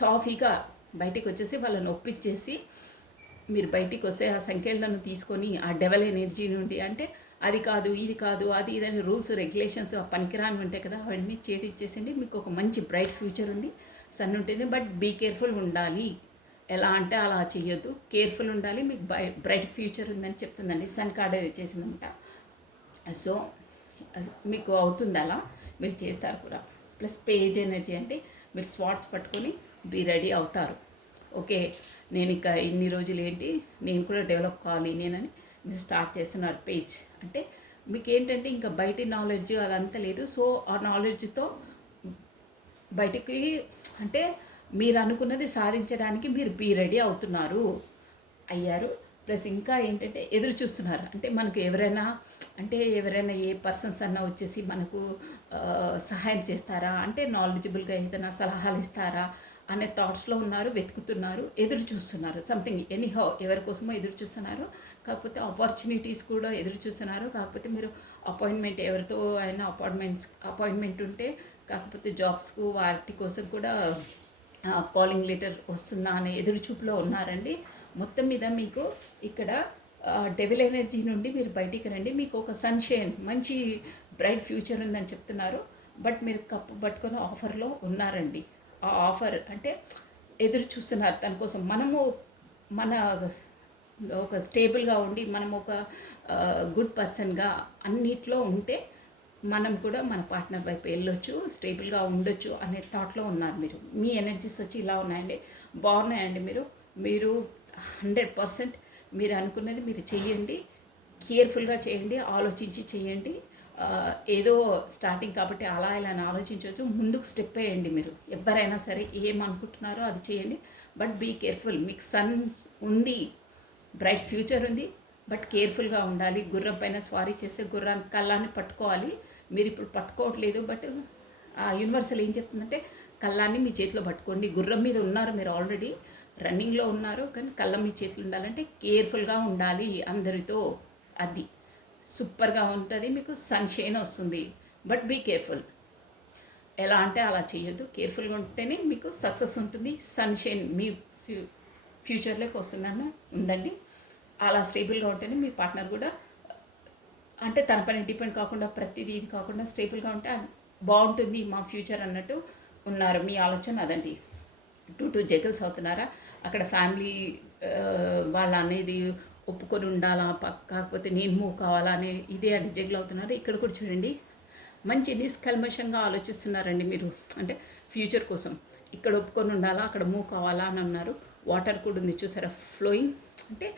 సాఫీగా బయటికి వచ్చేసి వాళ్ళని ఒప్పించేసి మీరు బయటికి వస్తే ఆ సంఖ్యలను తీసుకొని ఆ డెవల్ ఎనర్జీ నుండి అంటే అది కాదు ఇది కాదు అది ఇదని రూల్స్ రెగ్యులేషన్స్ ఆ పనికిరాని ఉంటాయి కదా, అవన్నీ చేసేయండి. మీకు ఒక మంచి బ్రైట్ ఫ్యూచర్ ఉంది, సన్ ఉంటుంది. బట్ బీ కేర్ఫుల్ ఉండాలి. ఎలా అంటే అలా చేయొద్దు, కేర్ఫుల్ ఉండాలి. మీకు బ్రైట్ ఫ్యూచర్ ఉందని చెప్తుందండి. సన్ కార్డ్ చేసిందంట. సో మీకు అవుతుంది, అలా మీరు చేస్తారు కూడా. ప్లస్ పేజ్ ఎనర్జీ అంటే మీరు స్వాట్స్ పట్టుకొని బీ రెడీ అవుతారు. ఓకే, నేను ఇక ఇన్ని రోజులు ఏంటి, నేను కూడా డెవలప్ కావాలి నేనని మీరు స్టార్ట్ చేస్తున్నారు. పేజ్ అంటే మీకు ఏంటంటే ఇంకా బయటి నాలెడ్జ్ అదంతా లేదు. సో ఆ నాలెడ్జ్తో బయటికి అంటే మీరు అనుకున్నది సాధించడానికి మీరు బీ రెడీ అయ్యారు. ప్లస్ ఇంకా ఏంటంటే ఎదురు చూస్తున్నారు. అంటే మనకు ఎవరైనా ఏ పర్సన్స్ అన్నా వచ్చేసి మనకు సహాయం చేస్తారా, అంటే నాలెడ్జబుల్గా ఏదైనా సలహాలు ఇస్తారా అనే థాట్స్లో ఉన్నారు, వెతుకుతున్నారు, ఎదురు చూస్తున్నారు. సంథింగ్ ఎనీహౌ ఎవరి కోసమో ఎదురు చూస్తున్నారు. కాకపోతే ఆపర్చునిటీస్ కూడా ఎదురు చూస్తున్నారు. కాకపోతే మీరు అపాయింట్మెంట్ ఎవరితో అయినా అపాయింట్మెంట్ ఉంటే, కాకపోతే జాబ్స్కు వాటి కోసం కూడా కాలింగ్ లెటర్ వస్తుందా అనే ఎదురు చూపులో ఉన్నారండి. మొత్తం మీద మీకు ఇక్కడ డెవిల్ ఎనర్జీ నుండి మీరు బయటికి రండి. మీకు ఒక సన్షైన్ మంచి బ్రైట్ ఫ్యూచర్ ఉందని చెప్తున్నారు. బట్ మీరు కప్పు పట్టుకొని ఆఫర్లో ఉన్నారండి. ఆ ఆఫర్ అంటే ఎదురు చూస్తున్నారు తన కోసం. మనము మన ఒక స్టేబుల్గా ఉండి మనం ఒక గుడ్ పర్సన్గా అన్నిట్లో ఉంటే మనం కూడా మన పార్ట్నర్ వైపు వెళ్ళొచ్చు, స్టేబుల్గా ఉండొచ్చు అనే థాట్లో ఉన్నారు మీరు. మీ ఎనర్జీస్ వచ్చి ఇలా ఉన్నాయండి, బాగున్నాయండి. మీరు 100% మీరు అనుకున్నది మీరు చేయండి, కేర్ఫుల్గా చేయండి, ఆలోచించి చేయండి. ఏదో స్టార్టింగ్ కాబట్టి అలా ఇలా ఆలోచించవచ్చు. ముందుకు స్టెప్ వేయండి. మీరు ఎవరైనా సరే ఏమనుకుంటున్నారో అది చేయండి. But be careful. మీకు సన్ ఉంది, బ్రైట్ ఫ్యూచర్ ఉంది, బట్ కేర్ఫుల్గా ఉండాలి. గుర్రం పైన స్వారీ చేస్తే గుర్రాన్ని కళ్ళాన్ని పట్టుకోవాలి. మీరు ఇప్పుడు పట్టుకోవట్లేదు. బట్ ఆ యూనివర్సల్ ఏం చెప్తుందంటే కళ్ళాన్ని మీ చేతిలో పట్టుకోండి. గుర్రం మీద ఉన్నారు మీరు, ఆల్రెడీ రన్నింగ్లో ఉన్నారు, కానీ కళ్ళ మీ చేతిలో ఉండాలంటే కేర్ఫుల్గా ఉండాలి అందరితో. అది సూపర్గా ఉంటుంది. మీకు సన్షైన్ వస్తుంది. But be careful. ఎలా అంటే అలా చేయొద్దు. కేర్ఫుల్గా ఉంటేనే మీకు సక్సెస్ ఉంటుంది. సన్షైన్ మీ ఫ్యూచర్లోకి వస్తుందని ఉందండి. అలా స్టేబుల్గా ఉంటేనే మీ పార్ట్నర్ కూడా అంటే తన పైన డిపెండ్ కాకుండా ప్రతిదీ ఇది కాకుండా స్టేబుల్గా ఉంటే బాగుంటుంది మా ఫ్యూచర్ అన్నట్టు ఉన్నారు. మీ ఆలోచన అదండి. టూ జగల్స్ అవుతున్నారా, అక్కడ ఫ్యామిలీ వాళ్ళ అనేది ఒప్పుకొని ఉండాలా, కాకపోతే నేను మూవ్ కావాలా అనే ఇదే అండి జగల్ అవుతున్నారు. ఇక్కడ కూడా చూడండి, మంచి నిష్కల్మషంగా ఆలోచిస్తున్నారండి మీరు, అంటే ఫ్యూచర్ కోసం. ఇక్కడ ఒప్పుకొని ఉండాలా, అక్కడ మూవ్ కావాలా అని అన్నారు. వాటర్ కూడా ఉంది చూసారా, ఫ్లోయింగ్. అంటే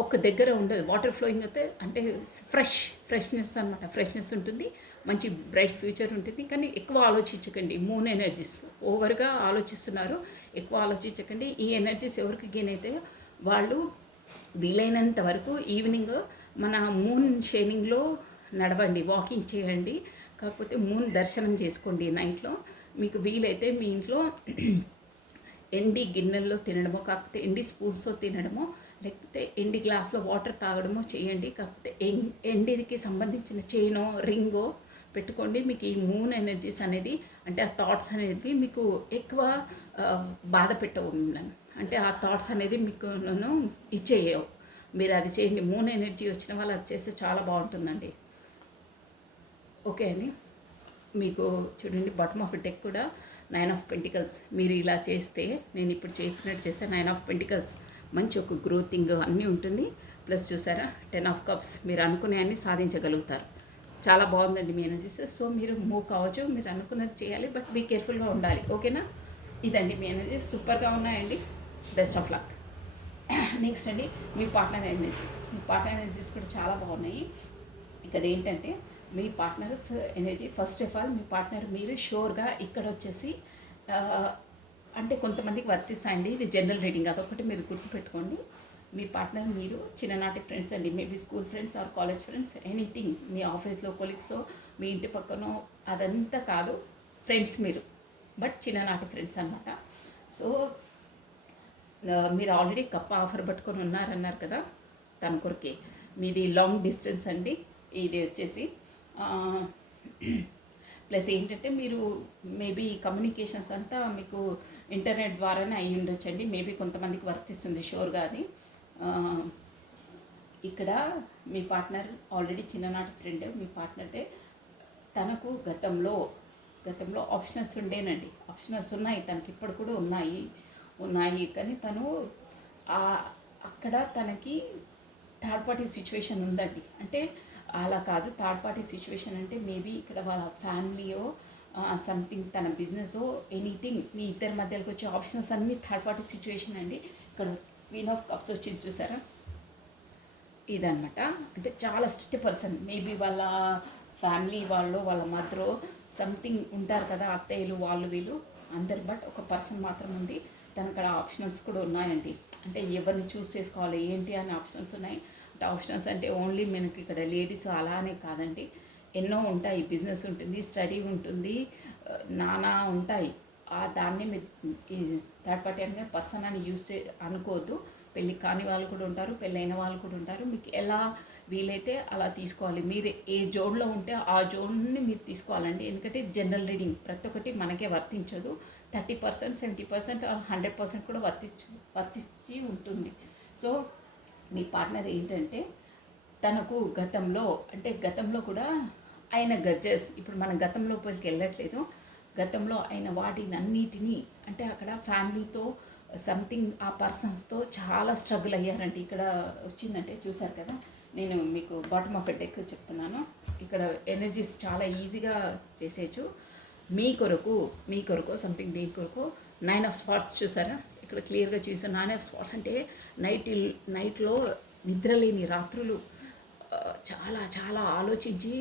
ఒక దగ్గర ఉండదు వాటర్ ఫ్లోయింగ్ అయితే, అంటే ఫ్రెష్నెస్ అనమాట. ఫ్రెష్నెస్ ఉంటుంది, మంచి బ్రైట్ ఫ్యూచర్ ఉంటుంది. కానీ ఎక్కువ ఆలోచించకండి. మూన్ ఎనర్జీస్ ఓవర్గా ఆలోచిస్తున్నారు, ఎక్కువ ఆలోచించకండి. ఈ ఎనర్జీస్ ఎవరికి గెయిన్ అవుతాయో వాళ్ళు వీలైనంత వరకు ఈవినింగ్ మన మూన్ షైనింగ్లో నడవండి, వాకింగ్ చేయండి. కాకపోతే మూన్ దర్శనం చేసుకోండి నైట్లో. మీకు వీలైతే మీ ఇంట్లో ఎండి గిన్నెల్లో తినడమో, కాకపోతే ఎండి స్పూన్స్తో తినడమో, లేకపోతే ఎండి గ్లాస్లో వాటర్ తాగడమో చేయండి. కాకపోతే ఎండికి సంబంధించిన చైనో రింగో పెట్టుకోండి. మీకు ఈ మూన్ ఎనర్జీస్ అనేది, అంటే ఆ థాట్స్ అనేది మీకు ఎక్కువ బాధ పెట్టవు మిమ్మల్ని. అంటే ఆ థాట్స్ అనేది మీకు ఇచ్చేయవు. మీరు అది చేయండి. మూన్ ఎనర్జీ వచ్చిన వాళ్ళు అది చేస్తే చాలా బాగుంటుందండి. ఓకే అండి. మీకు చూడండి, బాటమ్ ఆఫ్ డెక్ కూడా 9 ఆఫ్ పెంటికల్స్. మీరు ఇలా చేస్తే, నేను ఇప్పుడు చెప్పినట్టు చేస్తే 9 ఆఫ్ పెంటికల్స్ మంచి ఒక గ్రోతింగ్ అన్నీ ఉంటుంది. ప్లస్ చూసారా 10 ఆఫ్ కప్స్, మీరు అనుకునే అన్ని సాధించగలుగుతారు. చాలా బాగుందండి మీ ఎనర్జీస్. సో మీరు మూవ్ కావచ్చు, మీరు అనుకున్నది చేయాలి, బట్ బీ కేర్ఫుల్గా ఉండాలి. ఓకేనా? ఇదండి మీ ఎనర్జీస్, సూపర్గా ఉన్నాయండి. Best of luck. నెక్స్ట్ అండి, మీ పార్ట్నర్ ఎనర్జీస్ కూడా చాలా బాగున్నాయి. ఇక్కడ ఏంటంటే మీ partners energy, first of all మీ పార్ట్నర్ మీరు షూర్గా ఇక్కడ వచ్చేసి అంటే కొంతమందికి వర్తిస్తాయండి. ఇది జనరల్ రీడింగ్, అదొకటి మీరు గుర్తుపెట్టుకోండి. మీ పార్ట్నర్ మీరు చిన్ననాటి ఫ్రెండ్స్ అండి, maybe school friends or college friends, anything. మీ ఆఫీస్లో కొలీగ్సో, మీ ఇంటి పక్కనో, అదంతా కాదు, ఫ్రెండ్స్ మీరు, బట్ చిన్ననాటి ఫ్రెండ్స్ అనమాట. సో మీరు ఆల్రెడీ కప్ ఆఫర్ పట్టుకొని ఉన్నారన్నారు కదా, తన కొరకే. మీది లాంగ్ డిస్టెన్స్ అండి ఇది వచ్చేసి. ప్లస్ ఏంటంటే మీరు మేబీ కమ్యూనికేషన్స్ అంతా మీకు ఇంటర్నెట్ ద్వారానే అయ్యి ఉండొచ్చండి. మేబీ కొంతమందికి వర్తిస్తుంది షూర్గా అది. ఇక్కడ మీ పార్ట్నర్ ఆల్రెడీ చిన్ననాటి ఫ్రెండ్. మీ పార్ట్నర్టే తనకు గతంలో ఆప్షనల్స్ ఉండేనండి. ఆప్షనల్స్ ఉన్నాయి తనకి, ఇప్పుడు కూడా ఉన్నాయి. కానీ తను అక్కడ తనకి థర్డ్ పార్టీ సిచ్యువేషన్ ఉందండి. అంటే అలా కాదు, థర్డ్ పార్టీ సిచ్యువేషన్ అంటే మేబీ ఇక్కడ వాళ్ళ ఫ్యామిలీయో సంథింగ్, తన బిజినెస్, ఎనీథింగ్. మీ ఇద్దరి మధ్యలోకి వచ్చే ఆప్షన్స్ అన్నీ థర్డ్ పార్టీ సిచ్యువేషన్ అండి. ఇక్కడ క్వీన్ ఆఫ్ కప్స్ వచ్చింది చూసారా, ఇదనమాట. అంటే చాలా స్ట్రిక్ట్ పర్సన్. మేబీ వాళ్ళ ఫ్యామిలీ వాళ్ళ మదర్ సంథింగ్ ఉంటారు కదా, అత్తయ్యలు వాళ్ళు వీళ్ళు అందరు, బట్ ఒక పర్సన్ మాత్రం ఉంది. తన అక్కడ ఆప్షనల్స్ కూడా ఉన్నాయండి. అంటే ఎవరిని చూస్ చేసుకోవాలి ఏంటి అనే ఆప్షనల్స్ ఉన్నాయి. అంటే ఆప్షనల్స్ అంటే ఓన్లీ మనకి ఇక్కడ లేడీస్ అలానే కాదండి, ఎన్నో ఉంటాయి. బిజినెస్ ఉంటుంది, స్టడీ ఉంటుంది, నానా ఉంటాయి. దాన్ని మీరు థర్డ్ పార్టీ అంటే పర్సన్ అని అనుకోవద్దు. పెళ్ళి కాని వాళ్ళు కూడా ఉంటారు, పెళ్ళైన వాళ్ళు కూడా ఉంటారు. మీకు ఎలా వీలైతే అలా తీసుకోవాలి. మీరు ఏ జోన్లో ఉంటే ఆ జోన్ని మీరు తీసుకోవాలండి. ఎందుకంటే జనరల్ రీడింగ్ ప్రతి ఒక్కటి మనకే వర్తించదు. 30%, 70%, 100% కూడా వర్తించి ఉంటుంది. సో మీ పార్ట్నర్ ఏంటంటే తనకు గతంలో కూడా ఆయన గడ్జెస్, ఇప్పుడు మనం గతంలోకి వెళ్ళట్లేదు, గతంలో ఆయన వాటినన్నిటినీ, అంటే అక్కడ ఫ్యామిలీతో సంథింగ్ ఆ పర్సన్స్తో చాలా స్ట్రగుల్ అయ్యారంటే ఇక్కడ వచ్చిందంటే చూసారు కదా. నేను మీకు బాటమ్ ఆఫ్ డెక్ చెప్తున్నాను. ఇక్కడ ఎనర్జీస్ చాలా ఈజీగా చేసేయచ్చు. మీ కొరకు సంథింగ్, దీని కొరకు 9 ఆఫ్ స్పాట్స్ చూసారా, ఇక్కడ క్లియర్గా చూసాను. 9 ఆఫ్ స్పాట్స్ అంటే నైట్లో నిద్రలేని రాత్రులు చాలా చాలా ఆలోచించి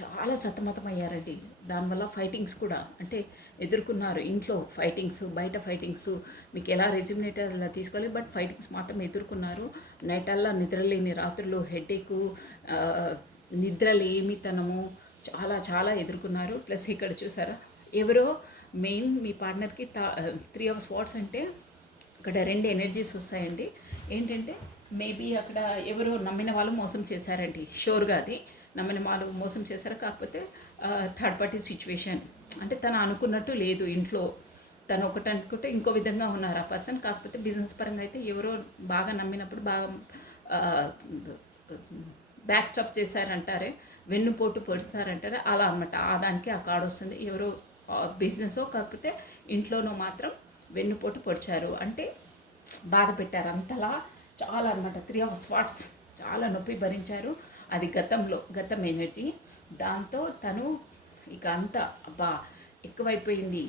చాలా సతమతమయ్యారండి. దానివల్ల ఫైటింగ్స్ కూడా అంటే ఎదుర్కొన్నారు. ఇంట్లో ఫైటింగ్స్, బయట ఫైటింగ్స్, మీకు ఎలా రెజ్యూమినేట్ అలా తీసుకోవాలి, బట్ ఫైటింగ్స్ మాత్రం ఎదుర్కొన్నారు. నైటల్లా నిద్రలేని రాత్రులు, హెడేకు, నిద్రలేమితనము చాలా చాలా ఎదుర్కొన్నారు. ప్లస్ ఇక్కడ చూసారా, ఎవరో మెయిన్ మీ పార్ట్నర్కి 3 ఆఫ్ స్పాట్స్ అంటే అక్కడ 2 ఎనర్జీస్ వస్తాయండి. ఏంటంటే మేబీ అక్కడ ఎవరో నమ్మిన వాళ్ళు మోసం చేశారండి, షూర్గా అది నమ్మిన వాళ్ళు మోసం చేశారు. కాకపోతే థర్డ్ పార్టీ సిచ్యువేషన్, అంటే తను అనుకున్నట్టు లేదు ఇంట్లో, తను ఒకటి అనుకుంటే ఇంకో విధంగా ఉన్నారు ఆ పర్సన్. కాకపోతే బిజినెస్ పరంగా అయితే ఎవరో బాగా నమ్మినప్పుడు బాగా బ్యాక్ స్టాప్ చేశారంటారే, వెన్నుపోటు పొడుస్తారంటారా అలా అనమాట. ఆ దానికి ఆ కార్డు వస్తుంది. ఎవరో బిజినెస్ కాకపోతే ఇంట్లోనో మాత్రం వెన్నుపోటు పొడిచారు అంటే బాధ పెట్టారు అంతలా చాలా అనమాట. 3 of Swords చాలా నొప్పి భరించారు. అది గతం ఎనర్జీ. దాంతో తను ఇక అంతా అబ్బా ఎక్కువైపోయింది,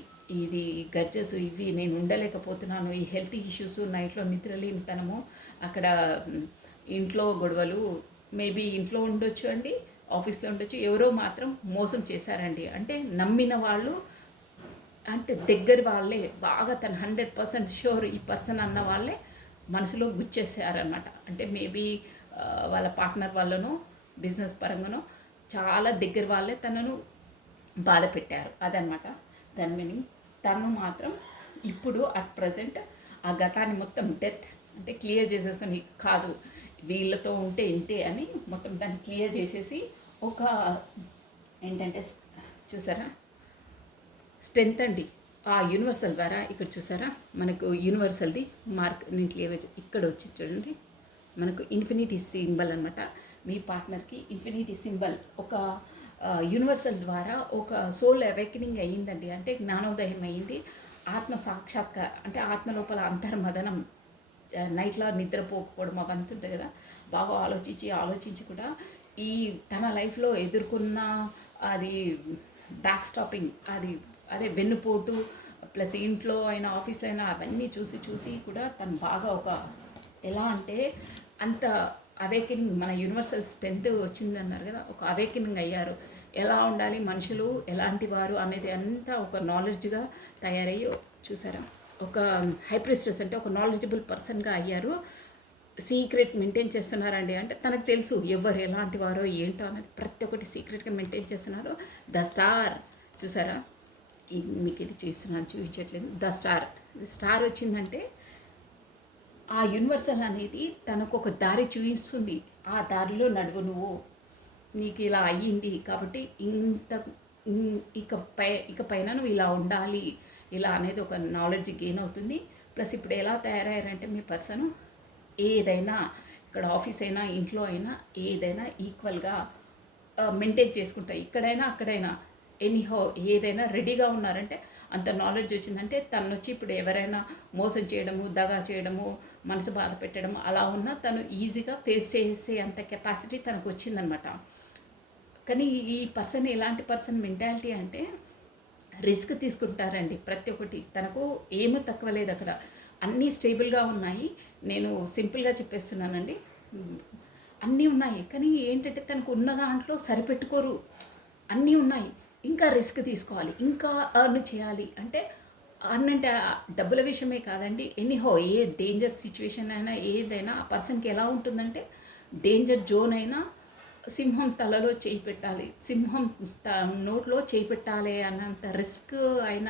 ఇది గజ్జెస్ ఇవి నేను ఉండలేకపోతున్నాను, ఈ హెల్త్ ఇష్యూస్, నైట్లో నిద్రలేనితనము, అక్కడ ఇంట్లో గొడవలు, మేబీ ఇంట్లో ఉండొచ్చు అండి, ఆఫీస్లో ఉండొచ్చు, ఎవరో మాత్రం మోసం చేశారండి. అంటే నమ్మిన వాళ్ళు, అంటే దగ్గర వాళ్ళే బాగా తను 100% షూర్ ఈ పర్సన్ అన్న వాళ్ళే మనసులో గుచ్చేసారనమాట. అంటే మేబీ వాళ్ళ పార్ట్నర్ వాళ్ళనో బిజినెస్ పరంగానో చాలా దగ్గర వాళ్ళే తనను బాధ పెట్టారు అదనమాట దాని మీనింగ్. తను మాత్రం ఇప్పుడు అట్ ప్రజెంట్ ఆ గతాన్ని మొత్తం డెత్ అంటే క్లియర్ చేసేసుకొని కాదు వీళ్ళతో ఉంటే ఇంతే అని మొత్తం దాన్ని క్లియర్ చేసేసి ఒక ఏంటంటే చూసారా స్ట్రెంత్ అండి ఆ యూనివర్సల్ ద్వారా. ఇక్కడ చూసారా మనకు యూనివర్సల్ది మార్క్ నేను క్లియర్గా ఇక్కడ వచ్చి చూడండి మనకు ఇన్ఫినిటీ సింబల్ అనమాట. మీ పార్ట్నర్కి ఇన్ఫినిటీ సింబల్ ఒక యూనివర్సల్ ద్వారా ఒక సోల్ అవేకనింగ్ అయ్యిందండి. అంటే జ్ఞానోదయం అయ్యింది, ఆత్మ సాక్షాత్కారం అంటే ఆత్మ లోపల అంతర్మదనం, నైట్లో నిద్రపోకపోవడం అవంతా ఉంటుంది కదా, బాగా ఆలోచించి కూడా ఈ తన లైఫ్లో ఎదుర్కొన్న అది బ్యాక్ స్టాపింగ్, అది అదే వెన్నుపోటు ప్లస్ ఇంట్లో అయినా ఆఫీస్లో అయినా అవన్నీ చూసి కూడా తను బాగా ఒక ఎలా అంటే అంత అవేకెనింగ్, మన యూనివర్సల్ స్ట్రెంత్ వచ్చిందన్నారు కదా, ఒక అవేకెనింగ్ అయ్యారు. ఎలా ఉండాలి మనుషులు, ఎలాంటి వారు అనేది అంతా ఒక నాలెడ్జ్గా తయారయ్యి చూసారా ఒక హైప్రిస్టెస్ అంటే ఒక నాలెడ్జబుల్ పర్సన్గా అయ్యారు. సీక్రెట్ మెయింటైన్ చేస్తున్నారండి. అంటే తనకు తెలుసు ఎవరు ఎలాంటి వారో ఏంటో అనేది ప్రతి ఒక్కటి సీక్రెట్గా మెయింటైన్ చేస్తున్నారు. ద స్టార్ చూసారా, మీకు ఇది చూపించట్లేదు. ద స్టార్ వచ్చిందంటే ఆ యూనివర్సల్ అనేది తనకు ఒక దారి చూపిస్తుంది. ఆ దారిలో నడువు నువ్వు, నీకు ఇలా అయ్యింది కాబట్టి ఇక పైన నువ్వు ఇలా ఉండాలి, ఇలా అనేది ఒక నాలెడ్జ్ గెయిన్ అవుతుంది. ప్లస్ ఇప్పుడు ఎలా తయారయ్యారంటే మీ పర్సన్ ఏదైనా ఇక్కడ ఆఫీస్ అయినా ఇంట్లో అయినా ఏదైనా ఈక్వల్గా మెయింటైన్ చేసుకుంటా, ఇక్కడైనా అక్కడైనా ఎనీహో ఏదైనా రెడీగా ఉన్నారంటే అంత నాలెడ్జ్ వచ్చిందంటే తను వచ్చి ఇప్పుడు ఎవరైనా మోసం చేయడము, దగా చేయడము, మనసు బాధ పెట్టడము అలా ఉన్నా తను ఈజీగా ఫేస్ చేసే అంత కెపాసిటీ తనకు వచ్చిందనమాట. కానీ ఈ పర్సన్ ఎలాంటి పర్సన్ మెంటాలిటీ అంటే రిస్క్ తీసుకుంటారండి ప్రతి ఒక్కటి. తనకు ఏమీ తక్కువ లేదు, అక్కడ అన్నీ స్టేబుల్గా ఉన్నాయి. నేను సింపుల్గా చెప్పేస్తున్నానండి, అన్నీ ఉన్నాయి కానీ ఏంటంటే తనకు ఉన్న దాంట్లో సరిపెట్టుకోరు. అన్నీ ఉన్నాయి, ఇంకా రిస్క్ తీసుకోవాలి, ఇంకా అర్న్ చేయాలి. అంటే అర్న్ అంటే డబ్బుల విషయమే కాదండి, ఎనీహో ఏ డేంజర్ సిచ్యువేషన్ అయినా ఏదైనా ఆ పర్సన్కి ఎలా ఉంటుందంటే డేంజర్ జోన్ అయినా సింహం తలలో చేయి పెట్టాలి, సింహం నోట్లో చేయి పెట్టాలి అన్నంత రిస్క్ అయిన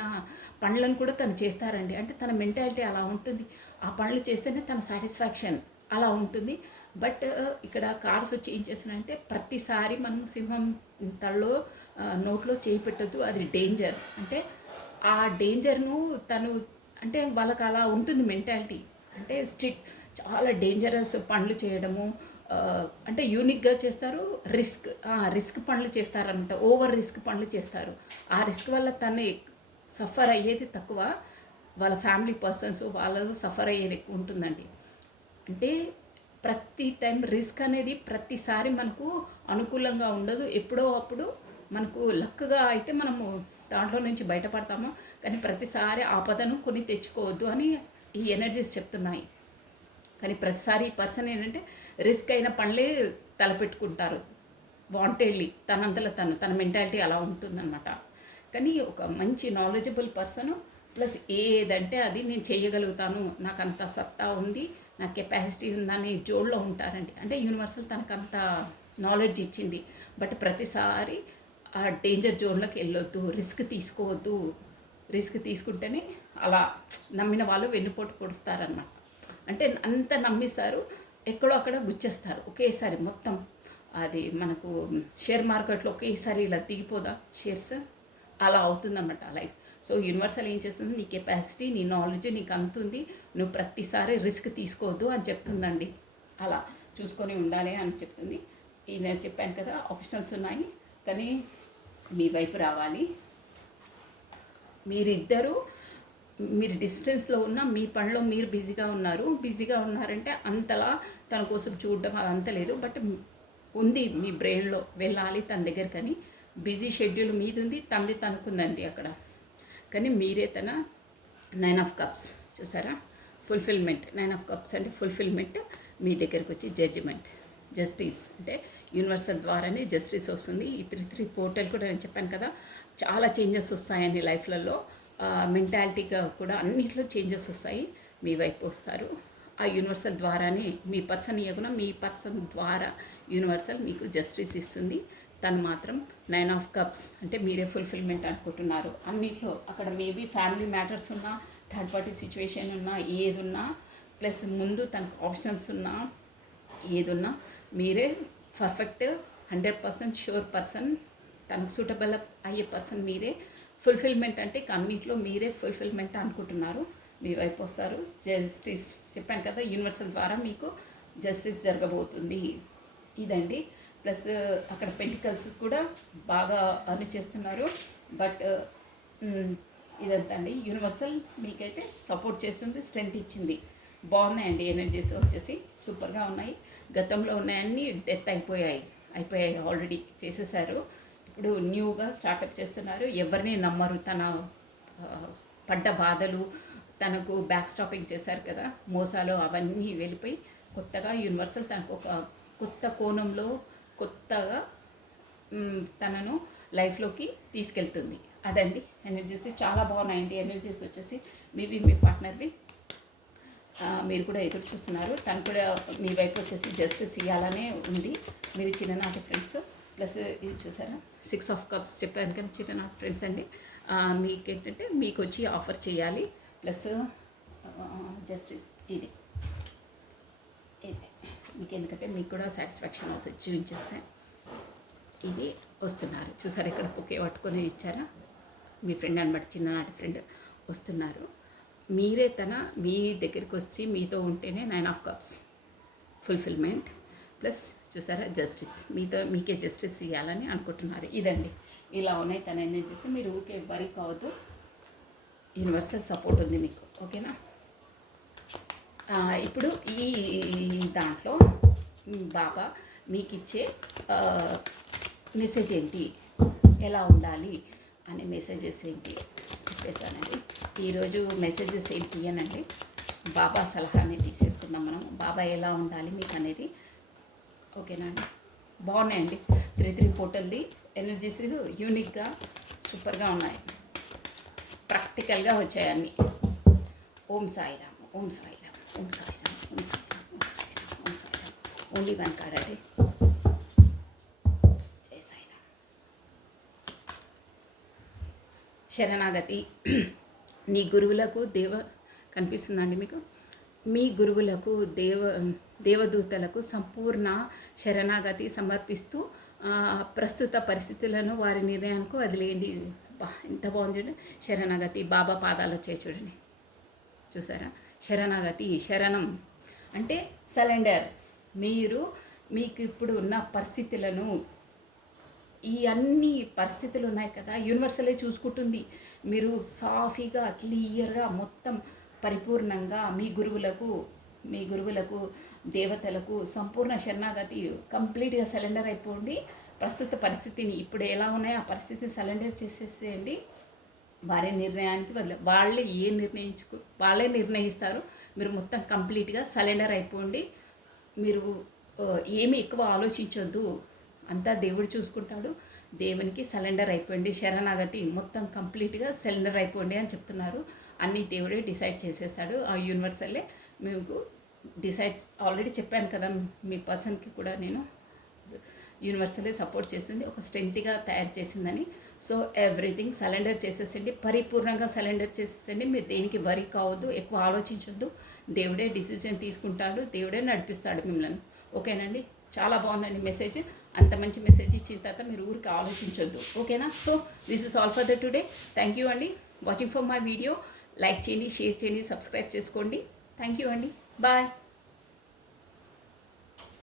పనులను కూడా తను చేస్తారండి. అంటే తన మెంటాలిటీ అలా ఉంటుంది. ఆ పనులు చేస్తేనే తన సాటిస్ఫాక్షన్ అలా ఉంటుంది. బట్ ఇక్కడ కార్డ్స్ వచ్చి ఏం చేస్తున్నాయంటే ప్రతిసారి మనం సింహం తలలో నోట్లో చేయి పెట్టద్దు, అది డేంజర్. అంటే ఆ డేంజర్ను తను అంటే వాళ్ళకి అలా ఉంటుంది మెంటాలిటీ. అంటే స్ట్రిక్ట్ చాలా డేంజరస్ పనులు చేయడము, అంటే యూనిక్గా చేస్తారు, రిస్క్ పనులు చేస్తారనమాట. ఓవర్ రిస్క్ పనులు చేస్తారు. ఆ రిస్క్ వల్ల తను సఫర్ అయ్యేది తక్కువ, వాళ్ళ ఫ్యామిలీ పర్సన్స్ వాళ్ళు సఫర్ అయ్యేది ఎక్కువ ఉంటుందండి. అంటే ప్రతి టైం రిస్క్ అనేది ప్రతిసారి మనకు అనుకూలంగా ఉండదు. ఎప్పుడో అప్పుడు మనకు లక్గా అయితే మనము దాంట్లో నుంచి బయటపడతాము. కానీ ప్రతిసారి ఆపదను కొని తెచ్చుకోవద్దు అని ఈ ఎనర్జీస్ చెప్తున్నాయి. కానీ ప్రతిసారి ఈ పర్సన్ ఏంటంటే రిస్క్ అయిన పనులే తలపెట్టుకుంటారు వాంటెడ్లీ. తనంతలో తన మెంటాలిటీ అలా ఉంటుందన్నమాట. కానీ ఒక మంచి నాలెడ్జబుల్ పర్సను ప్లస్ ఏదంటే అది నేను చేయగలుగుతాను, నాకు అంత సత్తా ఉంది, నా కెపాసిటీ ఉందని జోడ్లో ఉంటారండి. అంటే యూనివర్సల్ తనకంత నాలెడ్జ్ ఇచ్చింది. బట్ ప్రతిసారి ఆ డేంజర్ జోన్లోకి వెళ్ళొద్దు, రిస్క్ తీసుకోవద్దు. రిస్క్ తీసుకుంటేనే అలా నమ్మిన వాళ్ళు వెన్నుపోటు పొడుస్తారనమాట. అంటే అంత నమ్మిస్తారు, ఎక్కడో అక్కడ గుచ్చేస్తారు ఒకేసారి మొత్తం. అది మనకు షేర్ మార్కెట్లో ఒకేసారి ఇలా దిగిపోదా షేర్స్, అలా అవుతుందన్నమాట లైఫ్. సో యూనివర్సల్ ఏం చేస్తుంది, నీ కెపాసిటీ, నీ నాలెడ్జ్ నీకు అంతుంది, నువ్వు ప్రతిసారి రిస్క్ తీసుకోవద్దు అని చెప్తుందండి. అలా చూసుకొని ఉండాలి అని చెప్తుంది. నేను చెప్పాను కదా ఆప్షనల్స్ ఉన్నాయి, కానీ మీ వైపు రావాలి. మీరిద్దరూ మీరు డిస్టెన్స్లో ఉన్న మీ పనిలో మీరు బిజీగా ఉన్నారంటే అంతలా తన కోసం చూడడం అదంతా లేదు. బట్ ఉంది మీ బ్రెయిన్లో వెళ్ళాలి తన దగ్గరకని. బిజీ షెడ్యూల్ మీది ఉంది, తనది తనకుందండి అక్కడ. కానీ మీరే తన 9 ఆఫ్ కప్స్ చూసారా, ఫుల్ఫిల్మెంట్. 9 ఆఫ్ కప్స్ అంటే ఫుల్ఫిల్మెంట్. మీ దగ్గరకు వచ్చి జడ్జిమెంట్, జస్టిస్ అంటే యూనివర్సల్ ద్వారానే జస్టిస్ వస్తుంది. ఈ 3 పోర్టల్ కూడా నేను చెప్పాను కదా, చాలా చేంజెస్ వస్తాయండి లైఫ్లలో. మెంటాలిటీగా కూడా అన్నింటిలో చేంజెస్ వస్తాయి. మీ వైపు వస్తారు. ఆ యూనివర్సల్ ద్వారానే మీ పర్సన్ ఇవ్వకుండా మీ పర్సన్ ద్వారా యూనివర్సల్ మీకు జస్టిస్ ఇస్తుంది. తను మాత్రం 9 ఆఫ్ కప్స్ అంటే మీరే ఫుల్ఫిల్మెంట్ అనుకుంటున్నారు అన్నిట్లో. అక్కడ మేబీ ఫ్యామిలీ మ్యాటర్స్ ఉన్నా, థర్డ్ పార్టీ సిచ్యువేషన్ ఉన్నా, ఏదున్నా, ప్లస్ ముందు తనకు ఆప్షనల్స్ ఉన్నా, ఏదున్నా మీరే పర్ఫెక్ట్ 100% షూర్ పర్సన్, తనకు సూటబుల్ అయ్యే పర్సన్ మీరే. ఫుల్ఫిల్మెంట్ అంటే అన్నింటిలో మీరే ఫుల్ఫిల్మెంట్ అనుకుంటున్నారు. మీ వైపు వస్తారు. జస్టిస్ చెప్పాను కదా, యూనివర్సల్ ద్వారా మీకు జస్టిస్ జరగబోతుంది. ఇదండి. ప్లస్ అక్కడ పెంటికల్స్ కూడా బాగా అర్న్ చేస్తున్నారు. బట్ ఇదంతా అండి, యూనివర్సల్ మీకైతే సపోర్ట్ చేస్తుంది, స్ట్రెంత్ ఇచ్చింది. బాగున్నాయండి ఎనర్జీస్ వచ్చేసి సూపర్గా ఉన్నాయి. గతంలో ఉన్నాయన్నీ డెత్ అయిపోయాయి ఆల్రెడీ చేసేసారు. ఇప్పుడు న్యూగా స్టార్టప్ చేస్తున్నారు. ఎవరిని నమ్మరు. తన పడ్డ బాధలు, తనకు బ్యాక్ స్టాపింగ్ చేశారు కదా, మోసాలు అవన్నీ వెళ్ళిపోయి కొత్తగా యూనివర్సల్ తనకు ఒక కొత్త కోణంలో కొత్తగా తనను లైఫ్లోకి తీసుకెళ్తుంది. అదండి ఎనర్జీస్ చాలా బాగున్నాయండి. ఎనర్జీస్ వచ్చేసి మీవి మీ పార్ట్నర్వి మీరు కూడా ఎదురు చూస్తున్నారు. తను కూడా మీ వైపు వచ్చేసి జస్టిస్ ఇవ్వాలనే ఉంది. మీరు చిన్ననాటి ఫ్రెండ్స్. ప్లస్ ఇది చూసారా, 6 ఆఫ్ కప్స్ చెప్పాను కానీ చిన్ననాటి ఫ్రెండ్స్ అండి. మీకు ఏంటంటే మీకు వచ్చి ఆఫర్ చేయాలి. ప్లస్ జస్టిస్ ఇది మీకు, ఎందుకంటే మీకు కూడా సాటిస్ఫాక్షన్ అవుతుంది చూపించేస్తే. ఇది వస్తున్నారు చూసారా, ఇక్కడ బుకే పట్టుకొని ఇచ్చారా, మీ ఫ్రెండ్ అనమాట, చిన్ననాటి ఫ్రెండ్ వస్తున్నారు. మీరే మీ దగ్గరికి వచ్చి మీతో ఉంటేనే 9 ఆఫ్ కప్స్ ఫుల్ఫిల్మెంట్. ప్లస్ చూసారా జస్టిస్, మీకే జస్టిస్ ఇవ్వాలని అనుకుంటున్నారు. ఇదండి, ఇలా ఉన్నాయి తన ఎనర్జీస్. మీరు ఊకే వరీ కావద్దు, యూనివర్సల్ సపోర్ట్ ఉంది మీకు. ఓకేనా. ఇప్పుడు ఈ దాంట్లో బాబా మీకు ఇచ్చే మెసేజ్ ఏంటి, ఎలా ఉండాలి అనే మెసేజెస్ ఏంటి చెప్పేశానండి. ఈరోజు మెసేజెస్ ఏంటి అనండి, బాబా సలహాని తీసేసుకుందాం మనం. బాబా ఎలా ఉండాలి మీకు అనేది. ఓకేనా అండి. బాగున్నాయండి 3 పోర్టల్ది ఎనర్జీస్ యూనిక్గా సూపర్గా ఉన్నాయి. ప్రాక్టికల్గా వచ్చాయి అన్నీ. ఓం సాయిరామ్, ఓం సాయిరామ్, ఓం సాయిరామ్, ఓం సాయిరామ్, ఓం సాయిరామ్, ఓం సాయిరామ్. ఓన్లీ వన్ కార్డ్ అది. జై సాయిరామ్. శరణాగతి. నీ గురువులకు కనిపిస్తుందండి మీకు. మీ గురువులకు దేవదూతలకు సంపూర్ణ శరణాగతి సమర్పిస్తూ ప్రస్తుత పరిస్థితులను వారి నిర్ణయానికి వదిలేయండి. ఎంత బాగుంది చూడండి. శరణాగతి, బాబా పాదాలు వచ్చాయి చూడండి, చూసారా. శరణాగతి, శరణం అంటే సరెండర్. మీకు ఇప్పుడు ఉన్న పరిస్థితులను, ఈ అన్ని పరిస్థితులు ఉన్నాయి కదా, యూనివర్సలే చూసుకుంటుంది. మీరు సాఫీగా క్లియర్గా మొత్తం పరిపూర్ణంగా మీ గురువులకు దేవతలకు సంపూర్ణ శరణాగతి, కంప్లీట్గా సరెండర్ అయిపోండి. ప్రస్తుత పరిస్థితిని ఇప్పుడు ఎలా ఉన్నాయో ఆ పరిస్థితిని సరెండర్ చేసేసేయండి. వారి నిర్ణయానికి వాళ్ళే నిర్ణయిస్తారు. మీరు మొత్తం కంప్లీట్గా సరెండర్ అయిపోండి. మీరు ఏమి ఎక్కువ ఆలోచించొద్దు, అంతా దేవుడు చూసుకుంటాడు. దేవునికి సరెండర్ అయిపోండి. శరణాగతి మొత్తం కంప్లీట్గా సరెండర్ అయిపోండి అని చెప్తున్నారు. అన్నీ దేవుడే డిసైడ్ చేసేస్తాడు. ఆ యూనివర్సల్లే మీకు డిసైడ్ ఆల్రెడీ చెప్పాను కదా, మీ పర్సన్కి కూడా నేను యూనివర్సల్లే సపోర్ట్ చేస్తుంది, ఒక స్ట్రెంగ్త్గా తయారు చేసిందని. సో ఎవ్రీథింగ్ సరెండర్ చేసేసండి, పరిపూర్ణంగా సరెండర్ చేసేసండి. మీరు దేనికి వరీ కావద్దు, ఎక్కువ ఆలోచించొద్దు. దేవుడే డిసిజన్ తీసుకుంటాడు, దేవుడే నడిపిస్తాడు మిమ్మల్ని. ఓకేనండి. చాలా బాగుందండి మెసేజ్. అంత మంచి మెసేజ్ ఇచ్చిన తర్వాత మీరు ఊరికి ఆలోచించొద్దు. ఓకేనా. So this is all for the today. Thank you అండి watching for my video. Like చేయండి, షేర్ చేయండి, సబ్స్క్రైబ్ చేసుకోండి. థ్యాంక్ యూ అండి. బాయ్.